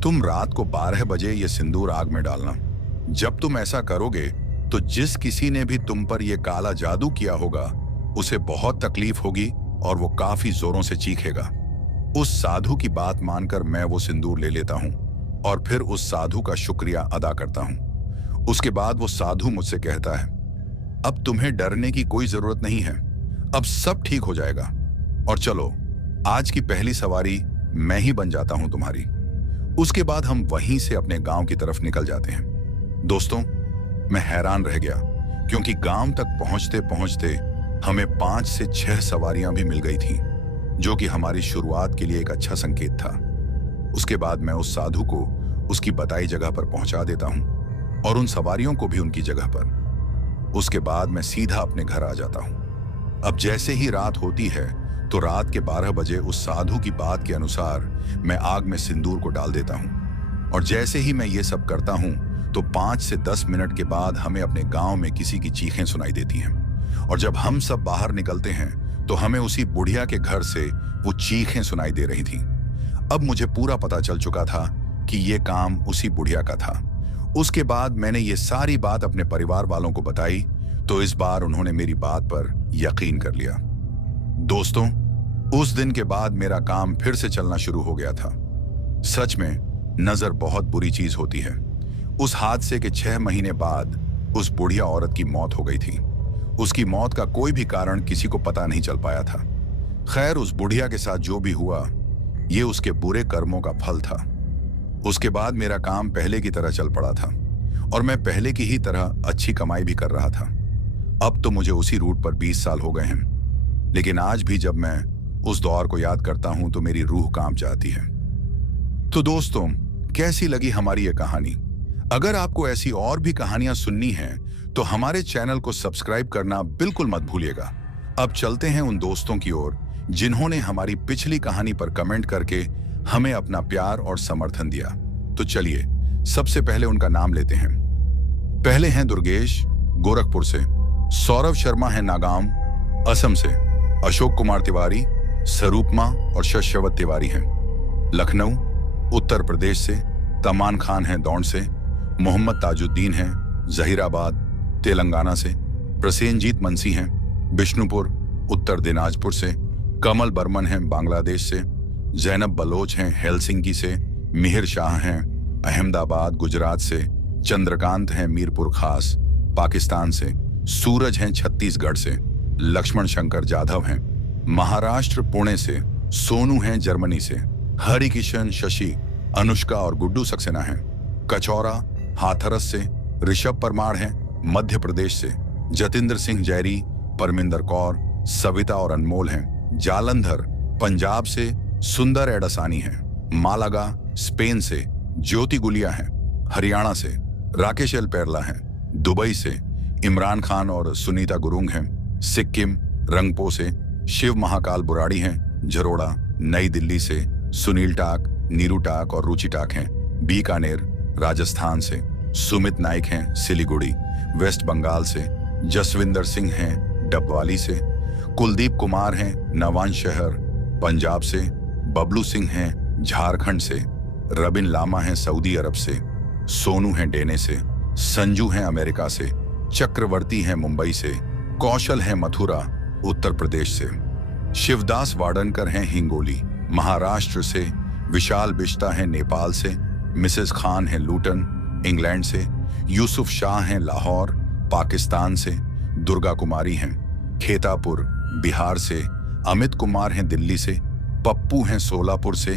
तुम रात को 12 बजे ये सिंदूर आग में डालना। जब तुम ऐसा करोगे तो जिस किसी ने भी तुम पर यह काला जादू किया होगा उसे बहुत तकलीफ होगी और वो काफी जोरों से चीखेगा। उस साधु की बात मानकर मैं वो सिंदूर ले लेता हूं और फिर उस साधु का शुक्रिया अदा करता हूं। उसके बाद वो साधु मुझसे कहता है, अब तुम्हें डरने की कोई जरूरत नहीं है, अब सब ठीक हो जाएगा। और चलो, आज की पहली सवारी मैं ही बन जाता हूं तुम्हारी। उसके बाद हम वहीं से अपने गांव की तरफ निकल जाते हैं। दोस्तों, मैं हैरान रह गया क्योंकि गांव तक पहुंचते पहुंचते हमें 5 से 6 सवारियां भी मिल गई थीं, जो कि हमारी शुरुआत के लिए एक अच्छा संकेत था। उसके बाद मैं उस साधु को उसकी बताई जगह पर पहुंचा देता हूं और उन सवारियों को भी उनकी जगह पर। उसके बाद मैं सीधा अपने घर आ जाता हूं। अब जैसे ही रात होती है तो रात के 12 बजे उस साधु की बात के अनुसार मैं आग में सिंदूर को डाल देता हूं। और जैसे ही मैं ये सब करता हूं तो 5 से 10 मिनट के बाद हमें अपने गांव में किसी की चीखें सुनाई देती हैं। और जब हम सब बाहर निकलते हैं तो हमें उसी बुढ़िया के घर से वो चीखें सुनाई दे रही थीं। अब मुझे पूरा पता चल चुका था कि ये काम उसी बुढ़िया का था। उसके बाद मैंने ये सारी बात अपने परिवार वालों को बताई तो इस बार उन्होंने मेरी बात पर यकीन कर लिया। दोस्तों, उस दिन के बाद मेरा काम फिर से चलना शुरू हो गया था। सच में नजर बहुत बुरी चीज होती है। उस हादसे के 6 महीने बाद उस बुढ़िया औरत की मौत हो गई थी। उसकी मौत का कोई भी कारण किसी को पता नहीं चल पाया था। खैर, उस बुढ़िया के साथ जो भी हुआ ये उसके बुरे कर्मों का फल था। उसके बाद मेरा काम पहले की तरह चल पड़ा था और मैं पहले की ही तरह अच्छी कमाई भी कर रहा था। अब तो मुझे उसी रूट पर 20 साल हो गए हैं, लेकिन आज भी जब मैं उस दौर को याद करता हूं तो मेरी रूह कांप जाती है। तो दोस्तों, कैसी लगी हमारी ये कहानी? अगर आपको ऐसी और भी कहानियां सुननी हैं तो हमारे चैनल को सब्सक्राइब करना बिल्कुल मत भूलिएगा। अब चलते हैं उन दोस्तों की ओर जिन्होंने हमारी पिछली कहानी पर कमेंट करके हमें अपना प्यार और समर्थन दिया। तो चलिए सबसे पहले उनका नाम लेते हैं। पहले हैं दुर्गेश, गोरखपुर से। सौरभ शर्मा है नागांव, असम से। अशोक कुमार तिवारी, स्वरूपमा और शशवत तिवारी हैं लखनऊ, उत्तर प्रदेश से। तमान खान हैं दौंड से। मोहम्मद ताजुद्दीन हैं जहीराबाद, तेलंगाना से। प्रसेनजीत मनसी हैं बिष्णुपुर, उत्तर दिनाजपुर से। कमल बर्मन हैं बांग्लादेश से। जैनब बलोच हैं हेलसिंकी से। मिहिर शाह हैं अहमदाबाद, गुजरात से। चंद्रकांत हैं मीरपुर खास, पाकिस्तान से। सूरज हैं छत्तीसगढ़ से। लक्ष्मण शंकर जाधव हैं महाराष्ट्र, पुणे से। सोनू हैं जर्मनी से। हरिकिशन, शशि, अनुष्का और गुड्डू सक्सेना हैं कचौरा, हाथरस से। ऋषभ परमार हैं मध्य प्रदेश से। जतिंद्र सिंह जैरी, परमिंदर कौर, सविता और अनमोल हैं जालंधर, पंजाब से। सुंदर एडसानी हैं मालागा, स्पेन से। ज्योति गुलिया हैं हरियाणा से। राकेश एल पेरला हैं दुबई से। इमरान खान और सुनीता गुरुंग हैं सिक्किम, रंगपो से। शिव महाकाल बुराड़ी हैं झरोड़ा, नई दिल्ली से। सुनील टाक, नीरू टाक और रुचि टाक हैं बीकानेर, राजस्थान से। सुमित नाइक हैं सिलीगुड़ी, वेस्ट बंगाल से। जसविंदर सिंह हैं डबवाली से। कुलदीप कुमार हैं नवांशहर, पंजाब से। बबलू सिंह हैं झारखंड से। रबिन लामा हैं सऊदी अरब से। सोनू हैं डेने से। संजू हैं अमेरिका से। चक्रवर्ती हैं मुंबई से। कौशल हैं मथुरा, उत्तर प्रदेश से। शिवदास वाडनकर हैं हिंगोली, महाराष्ट्र से। विशाल बिश्ता हैं नेपाल से। मिसेस खान हैं लूटन, इंग्लैंड से। यूसुफ शाह हैं लाहौर, पाकिस्तान से। दुर्गा कुमारी हैं खेतापुर, बिहार से। अमित कुमार हैं दिल्ली से। पप्पू हैं सोलापुर से।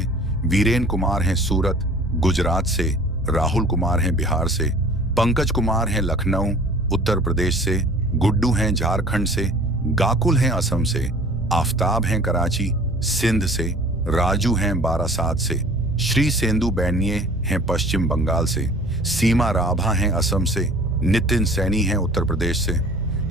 वीरेन कुमार हैं सूरत, गुजरात से। राहुल कुमार हैं बिहार से। पंकज कुमार हैं लखनऊ, उत्तर प्रदेश से। गुड्डू हैं झारखंड से। गाकुल हैं असम से। आफताब हैं कराची सिंध से, राजू हैं बारासात से, श्री सेंदु बैनिये हैं पश्चिम बंगाल से, सीमा राभा हैं असम से, नितिन सैनी हैं उत्तर प्रदेश से,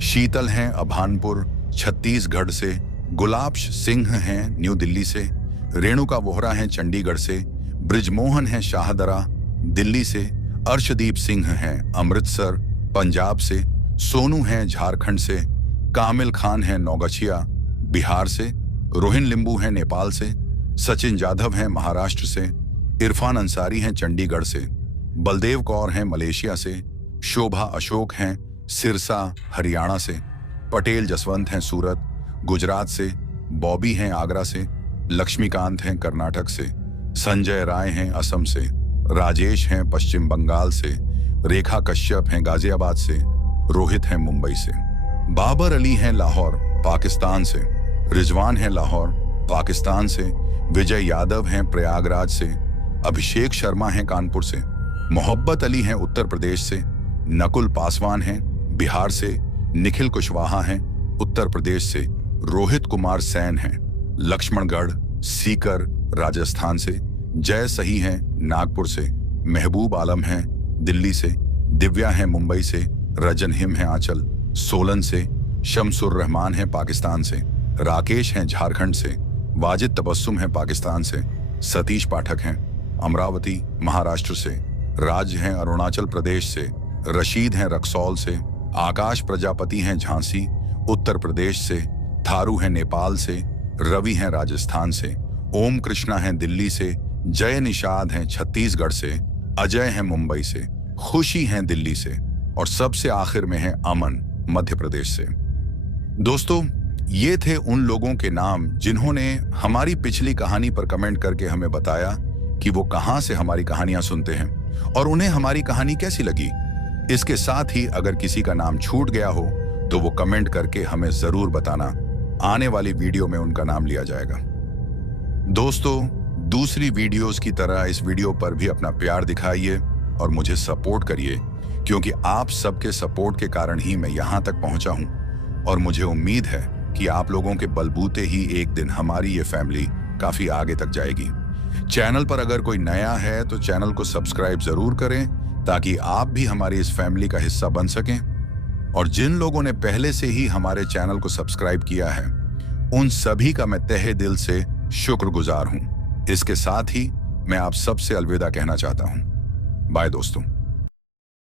शीतल हैं अभानपुर छत्तीसगढ़ से, गुलाब्श सिंह हैं न्यू दिल्ली से, रेणुका वोहरा हैं चंडीगढ़ से, ब्रिजमोहन हैं शाहदरा दिल्ली से, अर्शदीप सिंह हैं अमृतसर पंजाब से, सोनू हैं झारखंड से, कामिल खान हैं नौगछिया बिहार से, रोहिन लिंबू हैं नेपाल से, सचिन जाधव हैं महाराष्ट्र से, इरफान अंसारी हैं चंडीगढ़ से, बलदेव कौर हैं मलेशिया से, शोभा अशोक हैं सिरसा हरियाणा से, पटेल जसवंत हैं सूरत गुजरात से, बॉबी हैं आगरा से, लक्ष्मीकांत हैं कर्नाटक से, संजय राय हैं असम से, राजेश हैं पश्चिम बंगाल से, रेखा कश्यप हैं गाजियाबाद से, रोहित हैं मुंबई से, बाबर अली हैं लाहौर पाकिस्तान से, रिजवान हैं लाहौर पाकिस्तान से, विजय यादव हैं प्रयागराज से, अभिषेक शर्मा हैं कानपुर से, मोहब्बत अली हैं उत्तर प्रदेश से, नकुल पासवान हैं बिहार से, निखिल कुशवाहा हैं उत्तर प्रदेश से, रोहित कुमार सैन हैं लक्ष्मणगढ़ सीकर राजस्थान से, जय सही हैं नागपुर से, महबूब आलम हैं दिल्ली से, दिव्या हैं मुंबई से, रजन हिम हैं आंचल सोलन से, शमसुर रहमान हैं पाकिस्तान से, राकेश हैं झारखंड से, वाजिद तबस्सुम हैं पाकिस्तान से, सतीश पाठक हैं अमरावती महाराष्ट्र से, राज हैं अरुणाचल प्रदेश से, रशीद हैं रक्सौल से, आकाश प्रजापति हैं झांसी उत्तर प्रदेश से, थारू हैं नेपाल से, रवि हैं राजस्थान से, ओम कृष्णा हैं दिल्ली से, जय निषाद हैं छत्तीसगढ़ से, अजय हैं मुंबई से, खुशी हैं दिल्ली से और सबसे आखिर में है अमन मध्य प्रदेश से। दोस्तों, ये थे उन लोगों के नाम जिन्होंने हमारी पिछली कहानी पर कमेंट करके हमें बताया कि वो कहां से हमारी कहानियां सुनते हैं और उन्हें हमारी कहानी कैसी लगी। इसके साथ ही अगर किसी का नाम छूट गया हो तो वो कमेंट करके हमें जरूर बताना, आने वाली वीडियो में उनका नाम लिया जाएगा। दोस्तों, दूसरी वीडियोस की तरह इस वीडियो पर भी अपना प्यार दिखाइए और मुझे सपोर्ट करिए, क्योंकि आप सबके सपोर्ट के कारण ही मैं यहाँ तक पहुँचा हूँ और मुझे उम्मीद है कि आप लोगों के बलबूते ही एक दिन हमारी ये फैमिली काफी आगे तक जाएगी। चैनल पर अगर कोई नया है तो चैनल को सब्सक्राइब जरूर करें ताकि आप भी हमारी इस फैमिली का हिस्सा बन सकें। और जिन लोगों ने पहले से ही हमारे चैनल को सब्सक्राइब किया है उन सभी का मैं तहे दिल से शुक्रगुजार हूं। इसके साथ ही मैं आप सबसे अलविदा कहना चाहता हूं। बाय दोस्तों।